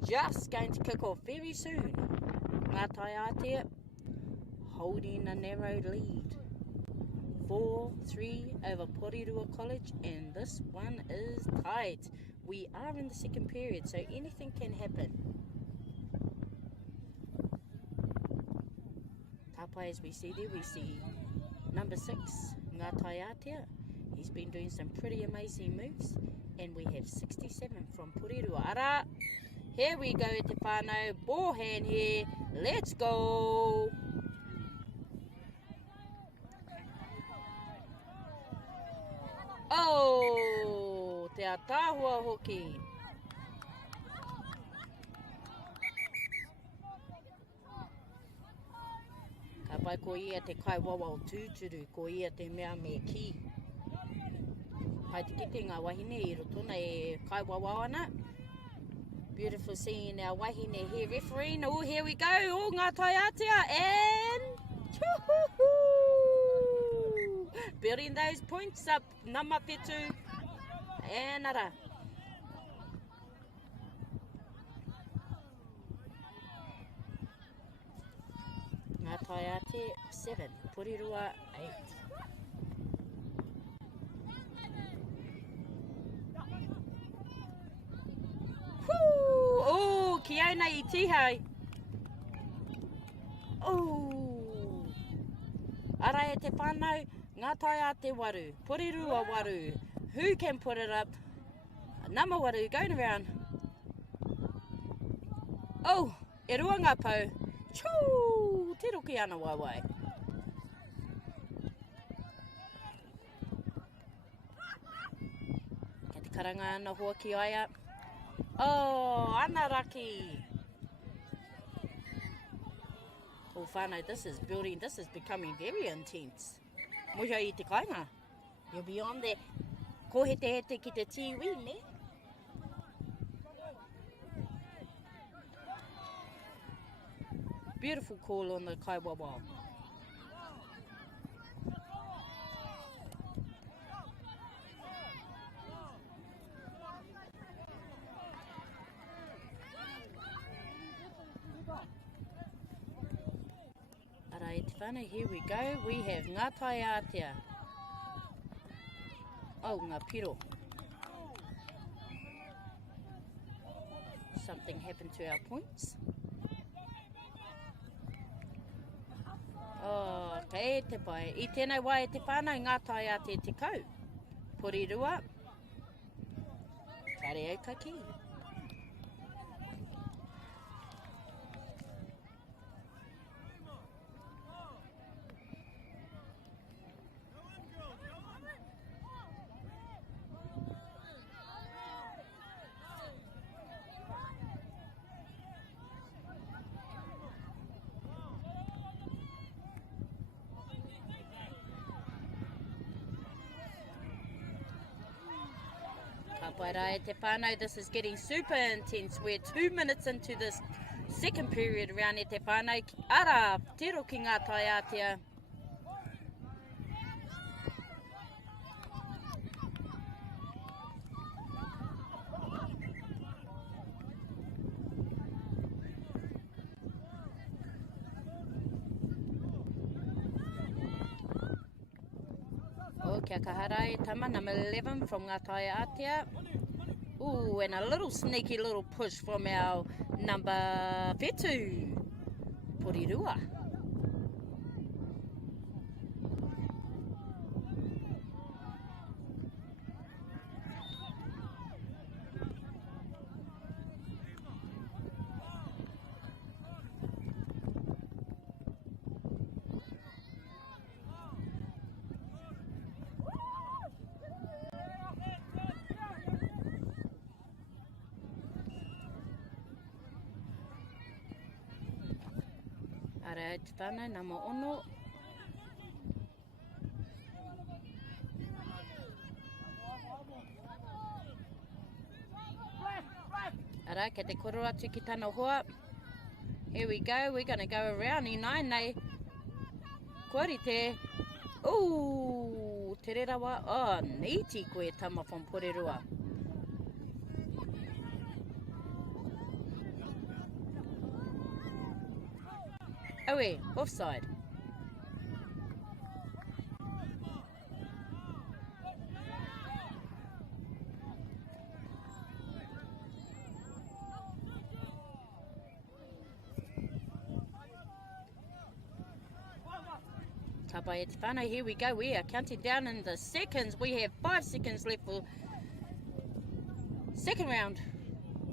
just going to kick off very soon. Ngā Tai Ate holding a narrow lead, 4-3 over Porirua College, and this one is tight. We are in the second period, so anything can happen. Tāpai, as we see there, we see number 6, Ngā Tai Ate. He's been doing some pretty amazing moves. And we have 67 from Porirua. Ara, here we go, Te Whānau. Ball hand here. Let's go. Oh, te atahua hoki. Ka pai ko ia te kaiwawa o tūturu, ko ia te mea me ki. Pai te kite ngā wahine I rotona e kaiwawa ana. Beautiful seeing our wahine here refereeing. Oh, here we go. Oh, Ngā Tai Ate and building those points up. Nama Petu and ara. Ngā Tai Ate 7, Porirua 8. Oh, ki auna I tihau. Oh. Ara e te whānau, Ngā Tai Ate 8, Porirua 8. Who can put it up? Number 8 going around. Oh, e rua ngā pau. Choo, te roki ana waiwai. Kia te karanga ana hoa ki aia. Oh, ana raki. Oh, whānau, this is building, this is becoming very intense. Moja I te kainga. You'll be on there. Ko he te ki te tiwi, ne? Beautiful call on the kaiwawa. Ara e te whānau, here we go. We have Ngā Tai Ate. Oh, ngā piro. Something happened to our points. Oh, kei te pai. I tēnei wai e te whānau Ngā Tai Ate te kau. Porirua. Kare au ka ki. Pai te whānau, this is getting super intense. We're 2 minutes into this second period around e te whānau. Ara, te roki Ngā Tai Ate. Oh, kia kaharai, tama, number 11 from Ngā Tai Ate. Ooh, and a little sneaky little push from our number 2. Porirua. Ara te whānau, nama ono. Ara, kei te koro atu ki tana hoa. Here we go, we're going to go around I nai nei. Kori te. Ooh, te rerawa. Oh, neiti koe tama from Porirua. Oe, offside. Tapai e te whānau, here we go. We are counting down in the seconds. We have 5 seconds left for second round.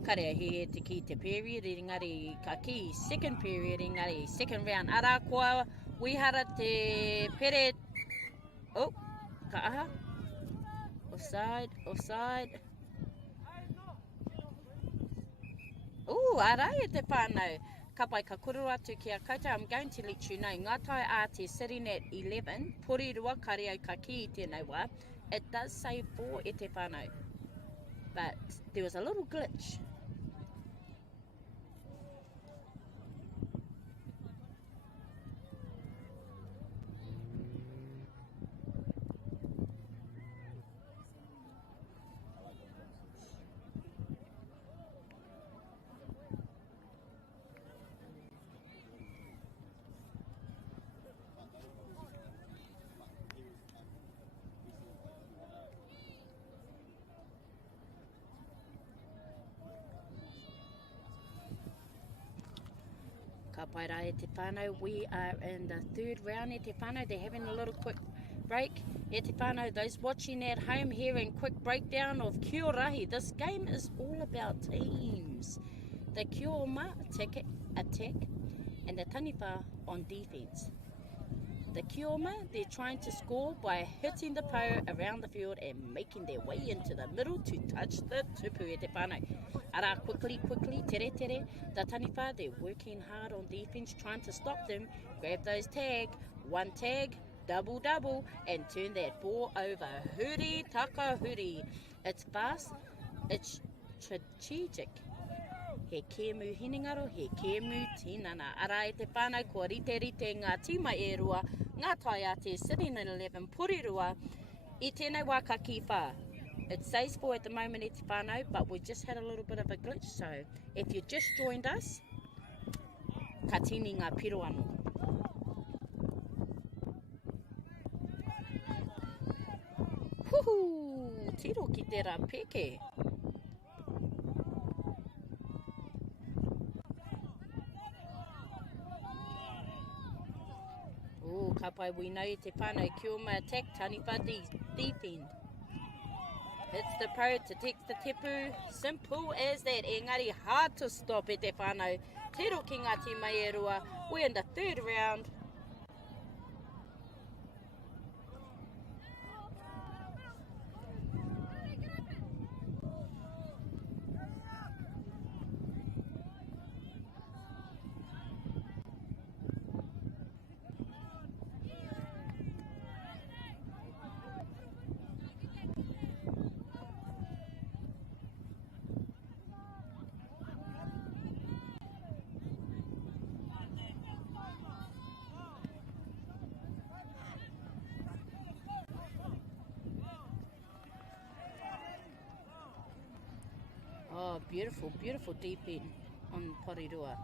Karea he te ki te period, engari ka ki second period, engari second round. Ara koa, wihara te pere. Oh, ka aha. Offside, offside. Ooh, ara e te whānau. Ka pai ka koro atu ki a koutou. I'm going to let you know. Ngā tai a te sitting at 11. Porirua, karea ka ki I tēnei wā. It does say 4 e te whānau. But there was a little glitch. Ka pai rā e te whānau, we are in the third round e te whānau. They're having a little quick break. E te whānau, those watching at home hearing quick breakdown of Kia Rahi. This game is all about teams. The Kia Oma attack, and the Taniwha on defence. The Kia Oma, they're trying to score by hitting the po around the field and making their way into the middle to touch the tupu e te whānau. Ara, quickly, tere. The Taniwha, they're working hard on defence, trying to stop them. Grab those tag, one tag, double, and turn that ball over. Huri, taka huri. It's fast, it's strategic. He kēmu hiningaro, he kēmu tinana. Ara e te whānau, kua rite ngā tīma e rua, ngā tai a te sitting in 11 Porirua, I tēnei wā ka ki whā. It says 4 at the moment e te whānau, but we just had a little bit of a glitch, so if you just joined us, ka tini ngā piro anō. Huhu, tiro ki te rā peke. Oh, ka pai, we know te whānau, Kia Oma attack, Taniwha defend. It's the pro to take the tepu. Simple as that. Engari, hard to stop e te whānau. Te ro ki ngā tīma e rua. We're in the third round. Oh, beautiful deep end on Porirua.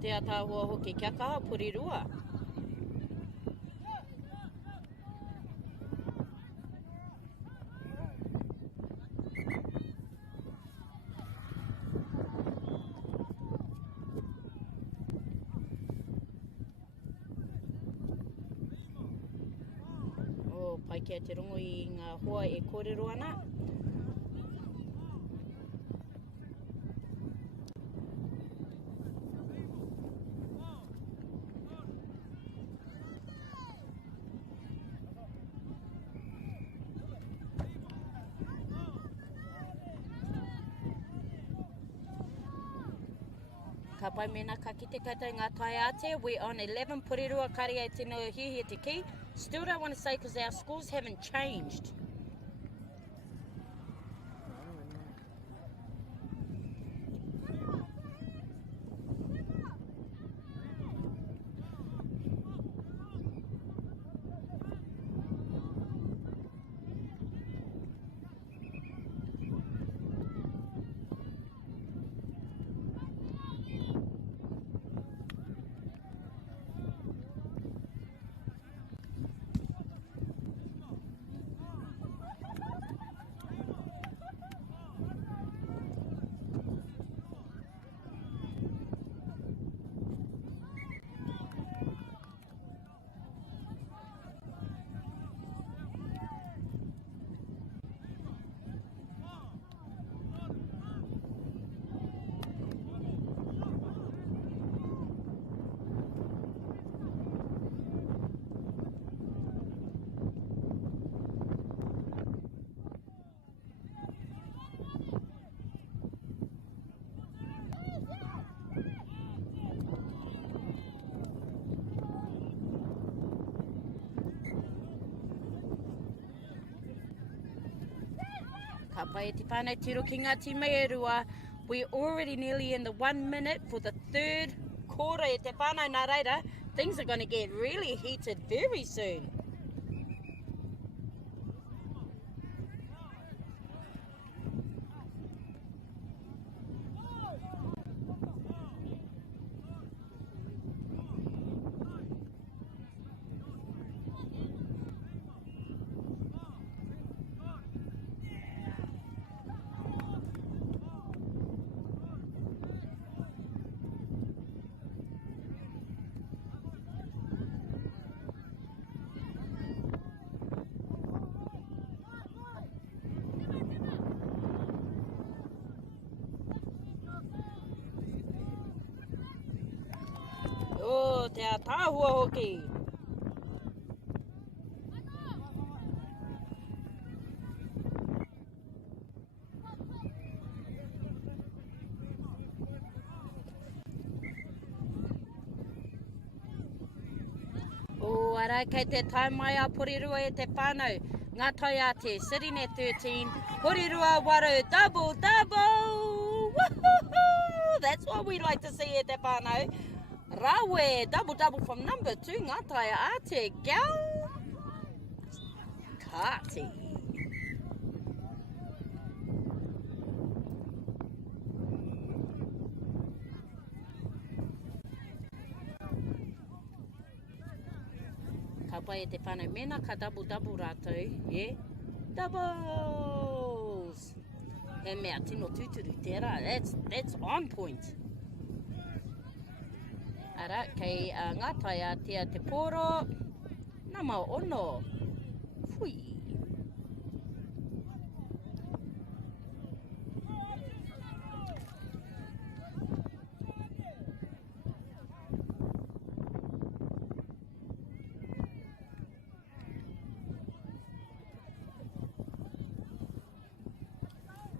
te atahua hoki kia kaha Porirua. Pai kia te rongo i ngā hoa e kōrero ana. Ka pai mena ka kite koutou ngā tai ate. We're on 11 Porirua Kariai tino hihi te ki. Still don't want to say because our scores haven't changed. Ka pai e te whānau tiro ki ngā tīmei e rua. We're already nearly in the 1 minute for the third quarter e te whānau nā reira. Things are going to get really heated very soon. O, te tāhua hoki. O, ara, kei te tai mai a Porirua e te whānau. Ngā tai a te sitting at 13. Porirua waru, double, double! Woohoo! That's what we like to see e te whānau. Rawe, double from number 2, ngā tai a te Gal Kati. Ka pai e te whānau mena, ka double rātou, yeah? Doubles! He mea tino tūturu tērā, that's on point. Ara, kei ngā tai a te poro, nama ono, fui.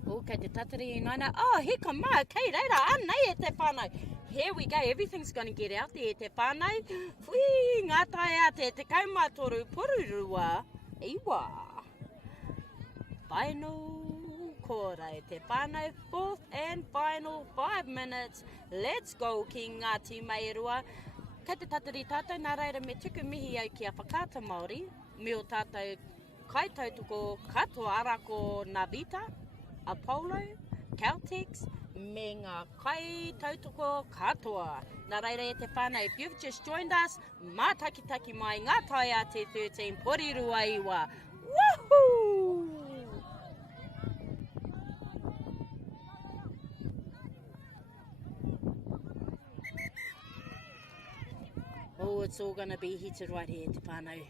O, kei te tatari I naina. Oh, hika mā, kei reira, anei e te whānau. Here we go, everything's going to get out there, te whānau. Whee, ngā tai a te kaumatoru Porirua, iwa. Final kora e te whānau, fourth and final 5 minutes. Let's go ki ngā tīmei rua. Kei te tatari tātou, nā reira me tuku mihi au ki a whakata Māori. Me o tātou kaitautoko katoa arako Navita, Apollo, Caltex, me ngā kai tautoko katoa. Nā reira e te whānau, if you've just joined us, mā taki mai ngā tai a te 13 Porirua iwa. Woohoo! Oh, it's all going to be heated right here, te whānau.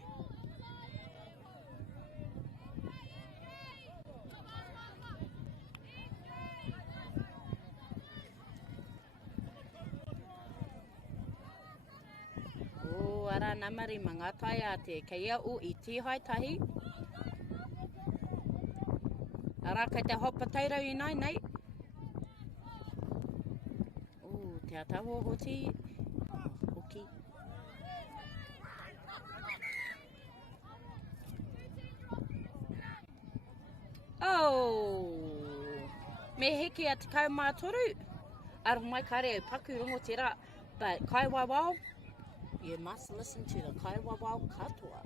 Oh, ara namari ma ngā tai a te kei au I tihai tahi. Ara kei te hot potato I nai nei. Oh, te atawa hoti. Hoki. Oh, me heke a te kau mātoru. Ara mai kare au paku rongo te rā. But kai wawao, you must listen to the kai wawao katoa.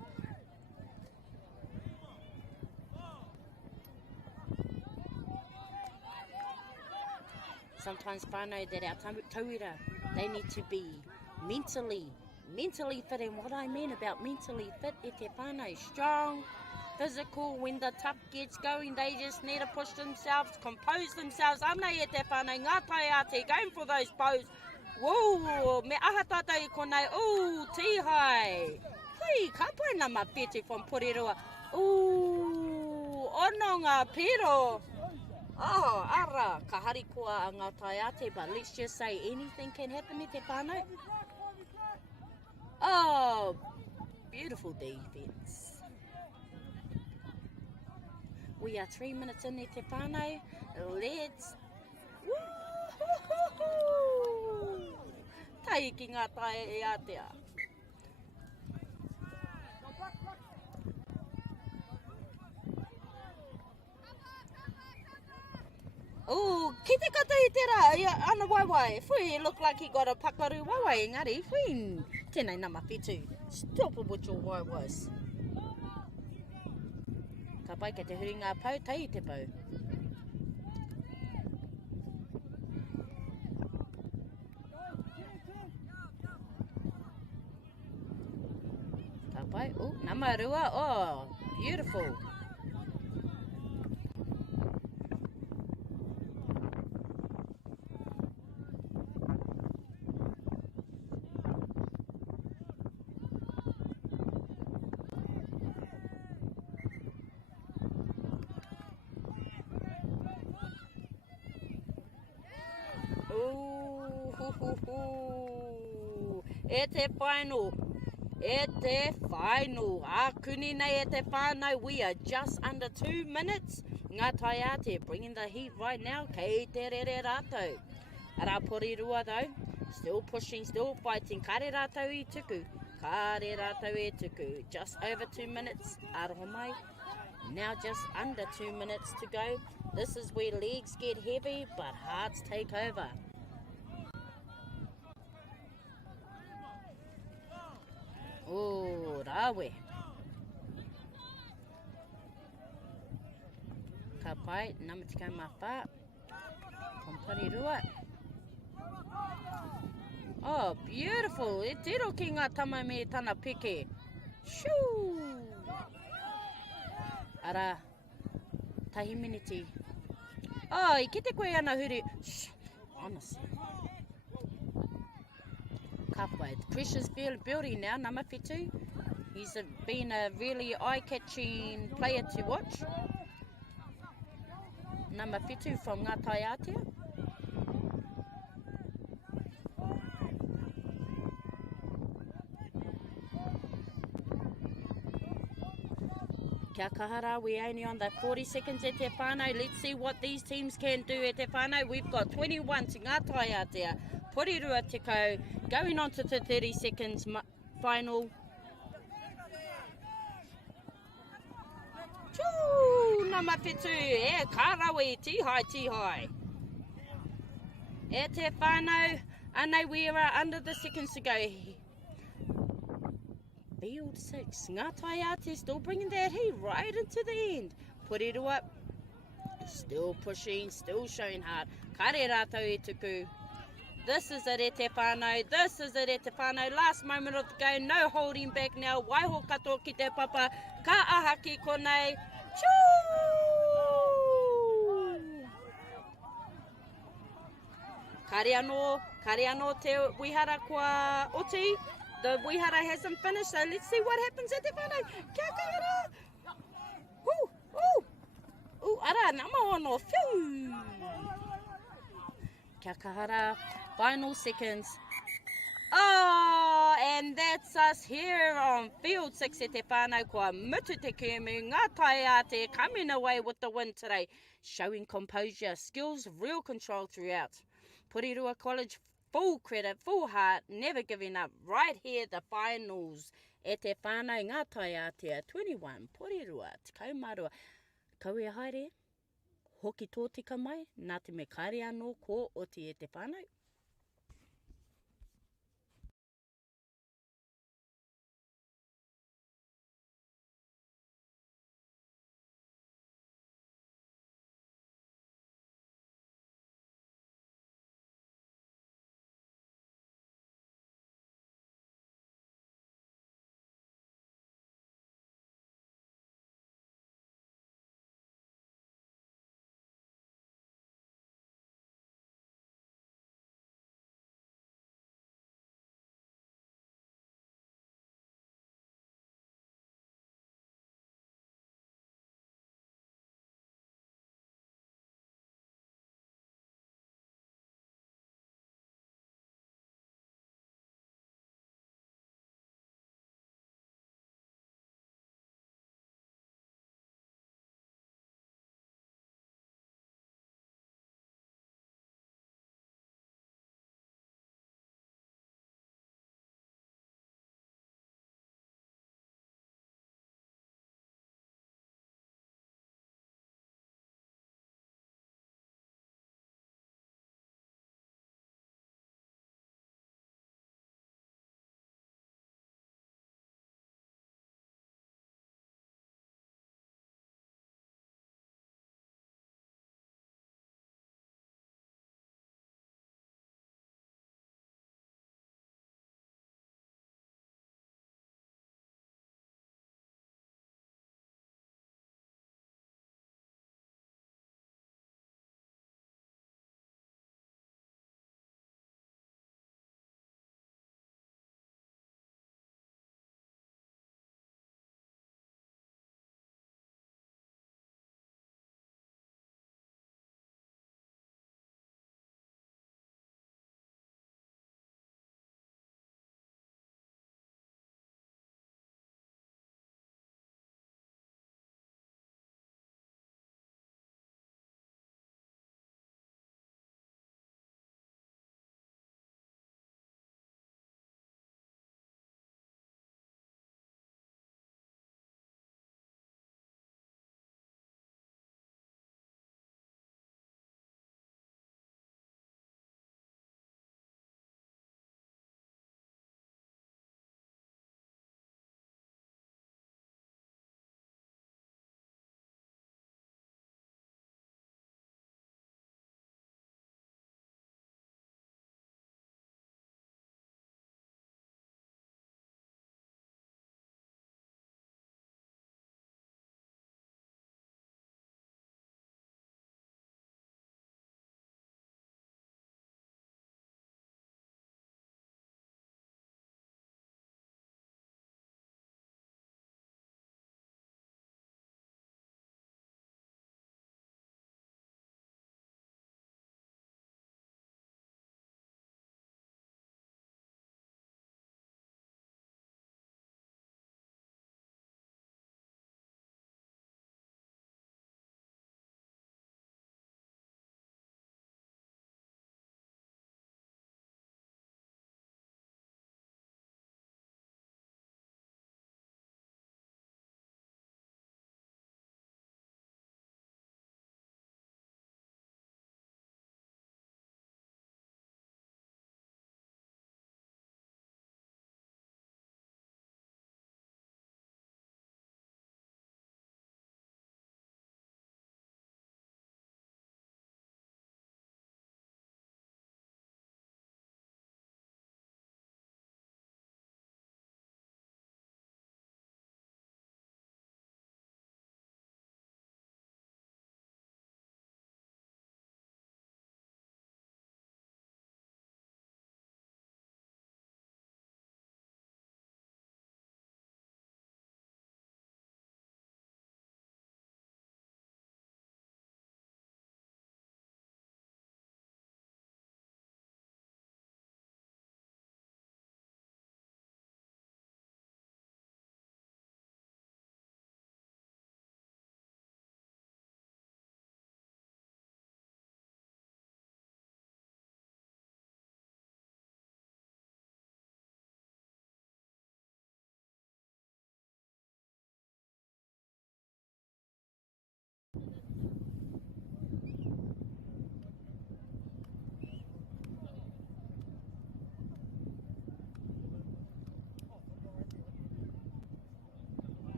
Sometimes whānau that our tauira, they need to be mentally fit. And what I mean about mentally fit, e te whānau strong, physical, when the tough gets going, they just need to push themselves, compose themselves. Ana e te whānau, ngā tai a te, going for those pose. Woo, me aha tata I konei, ooh, tihai. Hei, ka pai na mawhete from Porirua. Ooh, ono ngā piro. Oh, ara, ka hari kua a ngā tai ate, but let's just say anything can happen e te whānau. Oh, beautiful defense. We are 3 minutes in e te whānau. Let's... Woo-hoo-hoo-hoo! Tai ki ngā tai e atea. Oh, ki te kata I te rā, ana waiwai. Fui, look like he got a pakaru waiwai, engari. Fui, tēnei nama whitu. Stop it with your waiwais. Ka pai kei te huri ngā pau, tai I te pau. Ka pai, oh, namarua, oh, beautiful. E te whainau. E te whainau. A kuni nei e te whanau. We are just under 2 minutes. Ngā tai ate bringing the heat right now. Kei te rere rātou. Ara Porirua though. Still pushing, still fighting. Kare rātou I tuku. Kare rātou e tuku. Just over 2 minutes. Aroha mai. Now just under 2 minutes to go. This is where legs get heavy, but hearts take over. Oh, rawe. Ka pai, namatikau mawha. From Porirua. Oh, beautiful. E tiro ki ngā tama me tana peke. Shoo! Ara, tahi miniti. Oh, I kite koe ana huri. Shh, honestly. Ka pai, the pressure's building now, nama whitu. He's been a really eye-catching player to watch. Nama whitu from ngā tai atea. Kia kahara, we're only on the 40 seconds e te whānau. Let's see what these teams can do e te whānau. We've got 21 to ngā tai atea. Porirua te kau, going on to the 30 seconds final. Chū, nama whitu, e kārawi, tihai. E te whānau, anei we are under the seconds to go. Field 6, ngā tai ate still bringing that heat right into the end. Porirua Still pushing, still showing hard. Kare rātou I tuku. This is a rete whānau, this is a rete whānau. Last moment of the game, no holding back now. Waiho kato ki te papa, ka ahaki konei. Choo! Kare anō te wihara kua oti. The wihara hasn't finished, so let's see what happens at te whānau. Kia kahara! Ooh, ara, nama ono, phew! Kia kahara, final seconds. Oh, and that's us here on field 6 e te whānau kua mutu te kumu, ngā Taiate coming away with the win today. Showing composure, skills, real control throughout. Porirua College, full credit, full heart, never giving up. Right here, the finals. E te whānau ngā Taiatea 21, Porirua, te kaumarua. Kaue haere, hoki tō tika mai, nā te me kaere anō ko oti e te whānau.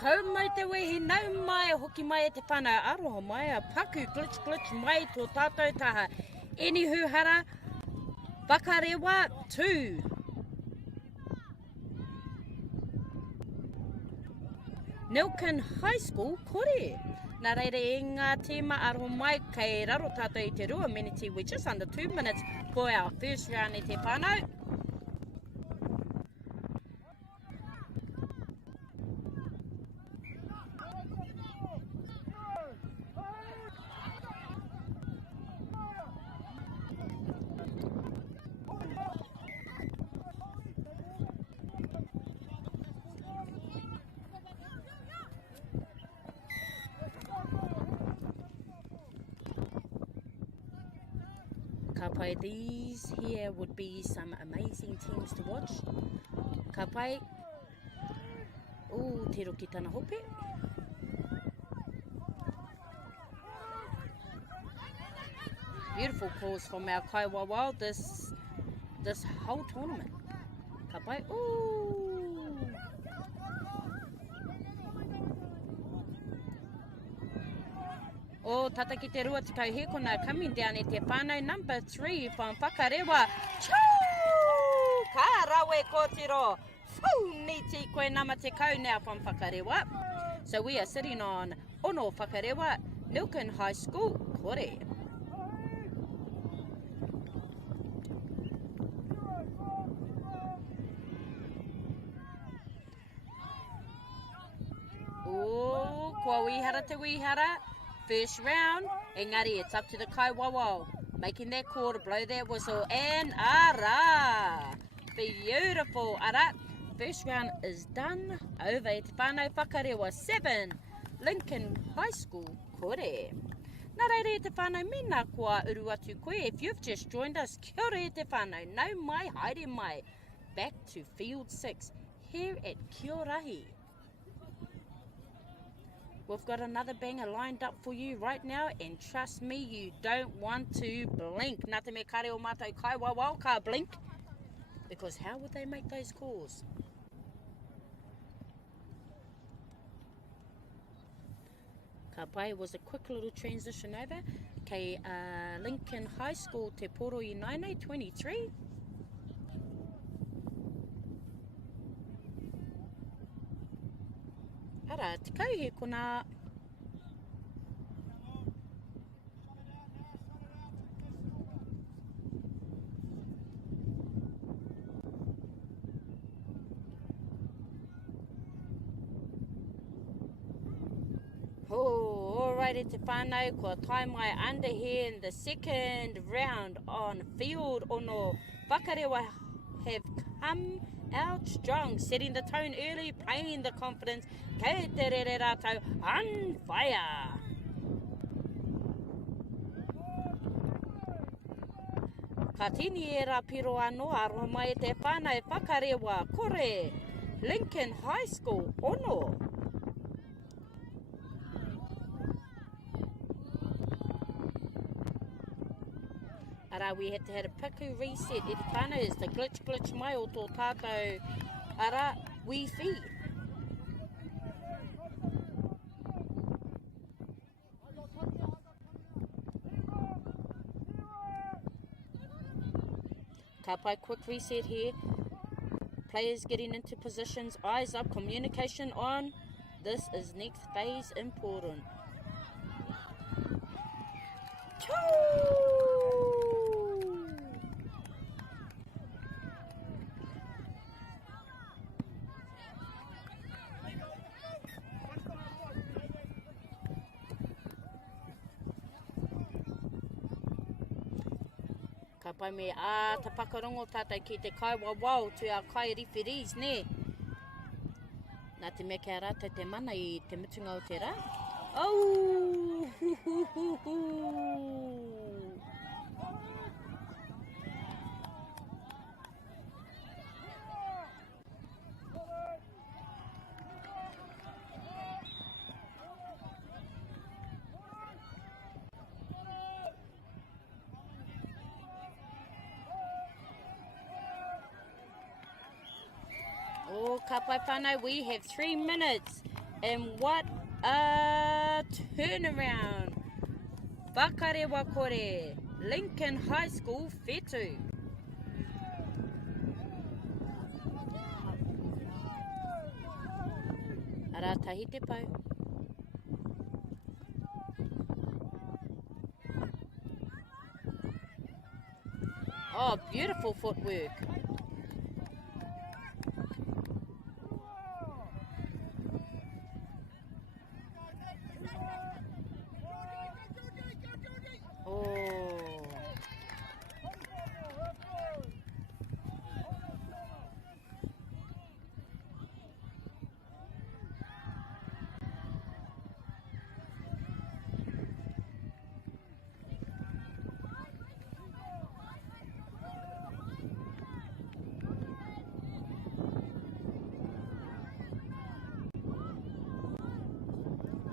Kau mai te wehi nau mai hoki mai e te whānau aroha mai a paku glitch mai tō tātou taha. Enihu hara, whakarewa 2. Nelkin High School, kore. Nā reira e ngā tēma aroha mai kei raro tātou i te rua miniti. We're just under 2 minutes for our first round e te whānau. Ka pai, these here would be some amazing teams to watch. Ka pai, te roki tana hope. Beautiful calls from our Kaiwawa this whole tournament. Ka pai, O tata ki te rua tikau hekona coming down e te whānau number 3 from Whakarewa. Choo! Ka rawe kōtiro. Fuu niti koe nama te kau now from Whakarewa. So we are sitting on Ono Whakarewa, Nelkin High School, kore. Kua wihara te wihara. First round, engari, it's up to the Kaiwawa, making their call to blow their whistle, and ara! Beautiful, ara! First round is done, over e te whānau Whakarewa 7, Lincoln High School, kore. Nā reira e te whānau mena kua uru atu koe, if you've just joined us, kia ora e te whānau, nau mai, haere mai, back to field 6, here at Kiorahi. We've got another banger lined up for you right now, and trust me, you don't want to blink. Nā te me kare o mātou Kaiwawa ka blink, because how would they make those calls? Ka pai was a quick little transition over. Kei Lincoln High School te poro i Nainei 23. Ara, te kau he kona. Alright e te whānau, kua tai mai under here in the second round on field ono. Whakarewa have come out strong, setting the tone early, playing the confidence. Kei te rere rātou, on fire! Ka tini e rā piro anō, aroha mai e te whānau Whakarewa, kore, Lincoln High School, ono. Ara, we had to have a paku reset. E te whānau is the glitch mai o tō tātou. Ara, we feed. Ka pai, quick reset here. Players getting into positions, eyes up, communication on. This is next phase important. Choo! Ka pai me te whakarongo tātou ki te Kaiwawa to our kai referees, ne? Nā te mea kia rātou te mana i te mutunga o te rā. Oh! Oh, ka pai whānau, we have 3 minutes And what a turnaround. Whakarewa kore, Lincoln High School whetū. Ara tahi te pau. Oh, beautiful footwork. Oh.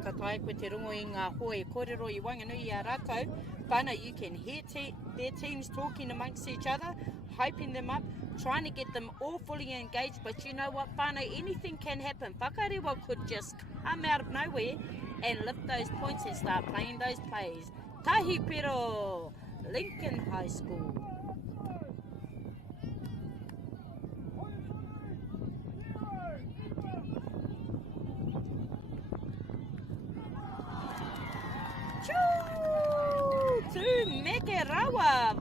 Ka tae koe te rongo I ngā hoe kōrero I Wanganui a rātou. Whana, you can hear their teams talking amongst each other, hyping them up, trying to get them all fully engaged. But you know what, whana, anything can happen. Whakarewa could just come out of nowhere and lift those points and start playing those plays. Tahi pero, Lincoln High School. To Mekerawa.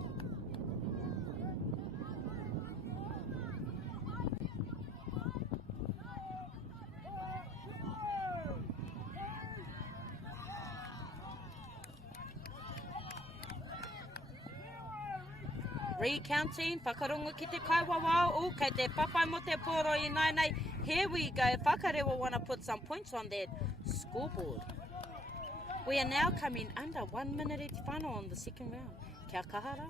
Recounting, whakarongo ki te kaiwawa, o kei te papai mo te poro I nei. Here we go, Whakarewa want to put some points on that scoreboard. We are now coming under 1 minute e te whānau on the second round. Kia kahara.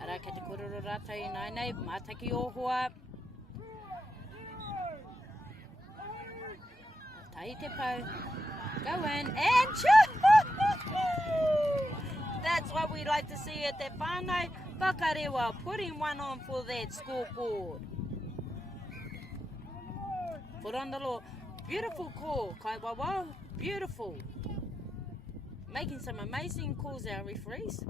Ara kei te kororo rātou I nei, mātaki o hoa. Tai te pau. Go in and that's what we like to see at the whānau. Whakarewa putting one on for that scoreboard. Foot on the law. Beautiful call, Kaiwawa. Beautiful. Making some amazing calls, our referees.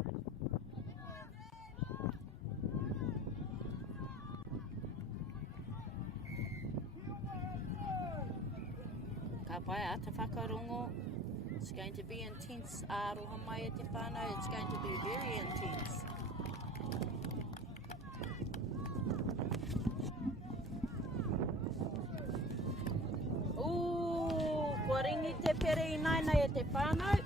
Ka pai a te whakarongo. It's going to be intense, aroha mai e te whānau. It's going to be very intense. Ooh, kua ringi te pere I nei e te whānau.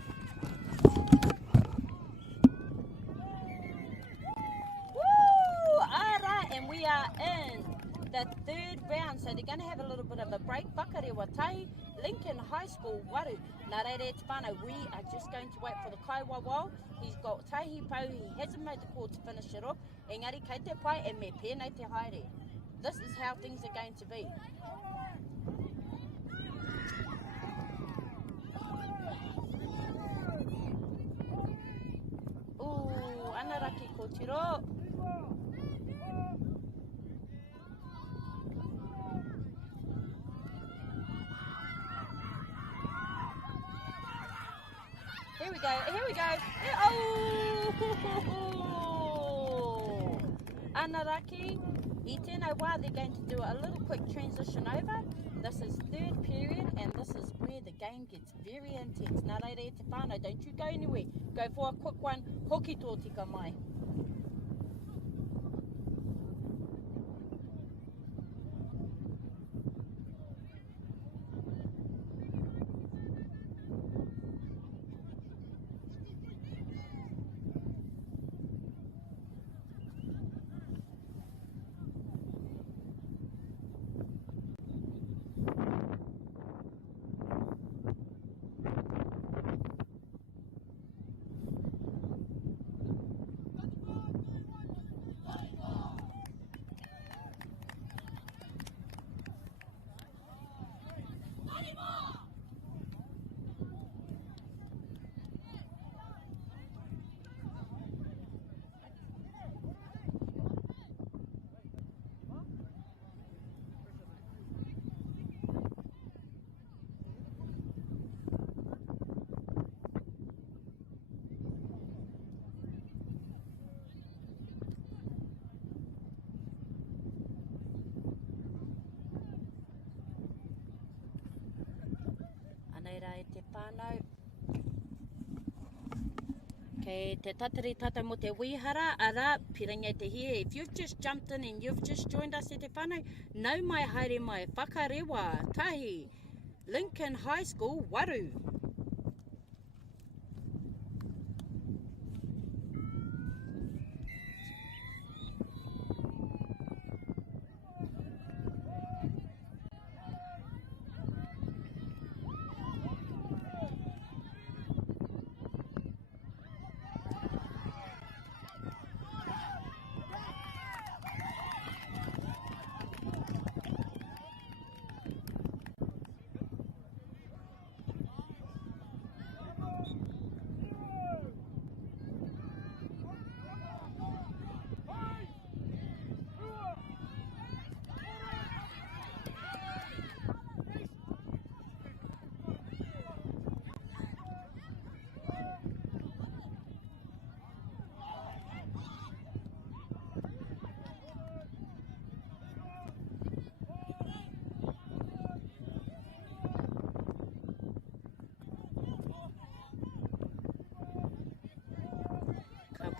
Woo! Ara, and we are in the third round, so they're going to have a little bit of a break. Whakarewa tahi, Lincoln High School, waru. Nā reire e te whānau, we are just going to wait for the kaiwawa. He's got tahi pau, he hasn't made the call to finish it off. Engari, kei te pai e me pēnei te haere. This is how things are going to be. Ooh, anaraki ko tiro. Here we go, here we go. Oh! Anaraki, I tēnei wā, they're going to do a little quick transition over. This is third period, and this is where the game gets very intense. Nā reire e te whānau, don't you go anywhere. Go for a quick one, hoki tō tika mai. Pērā e te whānau. Kei te tatari tata mo te wihara, ara, pirangai te hia. If you've just jumped in and you've just joined us e te whānau, nau mai haere mai whakarewa, tahi, Lincoln High School, Waru.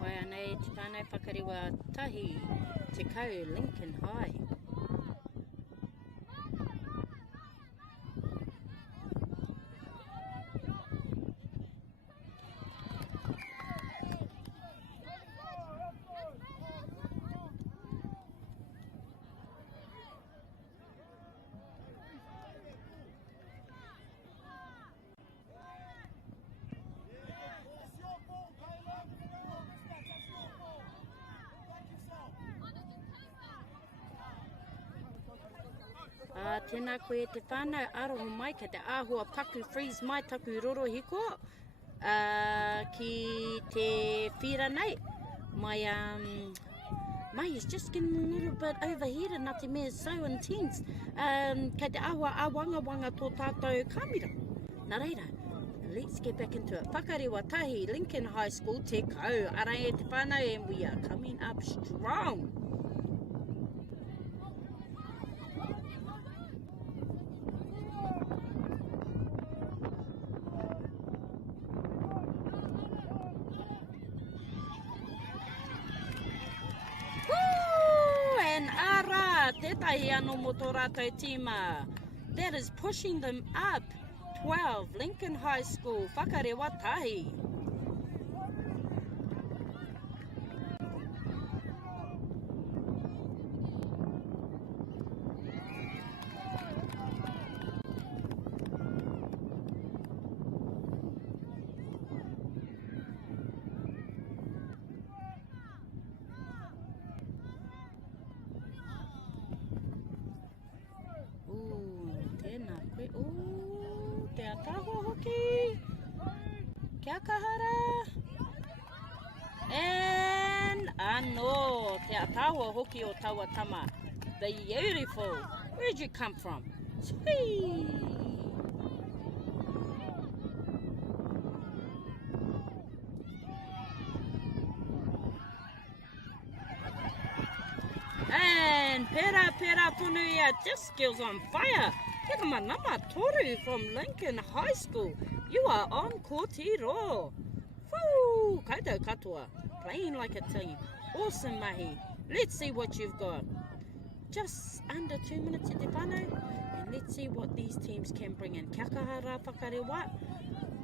Pai anei te whānau whakarewa tahi, te kau Lincoln High. Tēnā koe te whānau aroho mai ka te āhua paku freeze mai taku roro hiko ki te whira nei. My is just getting a little bit overheated, nā te mea so intense. Kei te āhua āwanga tō tātou kamera. Nā reira, let's get back into it. Whakarewa tahi, Lincoln High School, te kau. Ara e te whānau and we are coming up strong. Tētahi anō mo tō rātou tīma. That is pushing them up. 12, Lincoln High School, whakarewa tahi. Te ataho hoki, kia kahara, and anō, te ataho hoki o Tawatama, the beautiful, where'd you come from? Sweet. And pera punuia, just skills on fire. Kia manama toru from Lincoln High School. You are on kōtiro. Woo! Koutou katoa. Playing like a team. Awesome mahi. Let's see what you've got. Just under 2 minutes e te whānau. And let's see what these teams can bring in. Kia kahara whakarewa.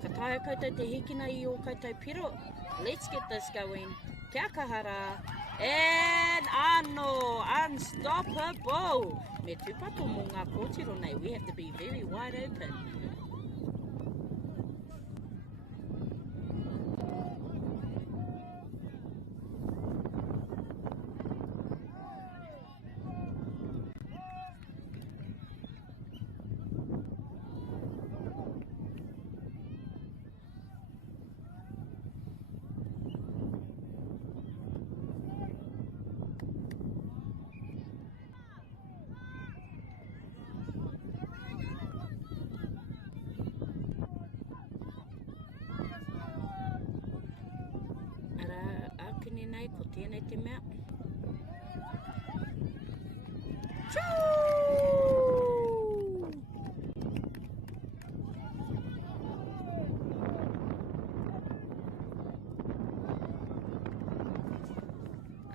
Ka taia koutou te hikina I o koutou piro. Let's get this going. Kia kahara. And anō, unstoppable. Me tūpato mō ngā kōtiro nei, we have to be very wide open. Ko tēnei te mea. Choo!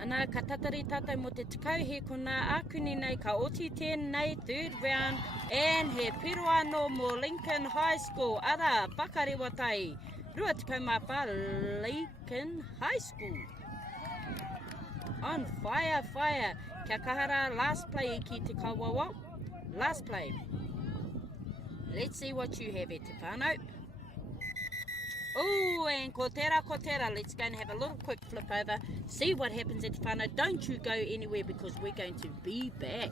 Ana ka tatari tātou mo te tikau he kuna ākuni nei ka oti tēnei third round and he piro anō mo Lincoln High School. Ara, whakarewa tai. Rua tikau mawha, Lincoln High School. On fire, fire. Kia kahara, last play ki te kawawa. Last play. Let's see what you have, e te whānau. Oh, and kotera. Let's go and have a little quick flip over. See what happens at te whānau. Don't you go anywhere because we're going to be back.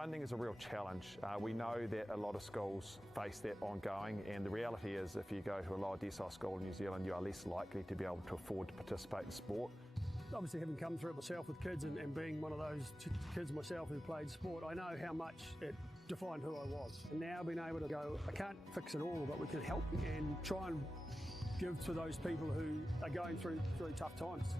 funding is a real challenge. We know that a lot of schools face that ongoing, and the reality is if you go to a lower decile school in New Zealand, you are less likely to be able to afford to participate in sport. Obviously, having come through it myself with kids and being one of those kids myself who played sport, I know how much it defined who I was. And now being able to go, I can't fix it all, but we can help and try and give to those people who are going through tough times.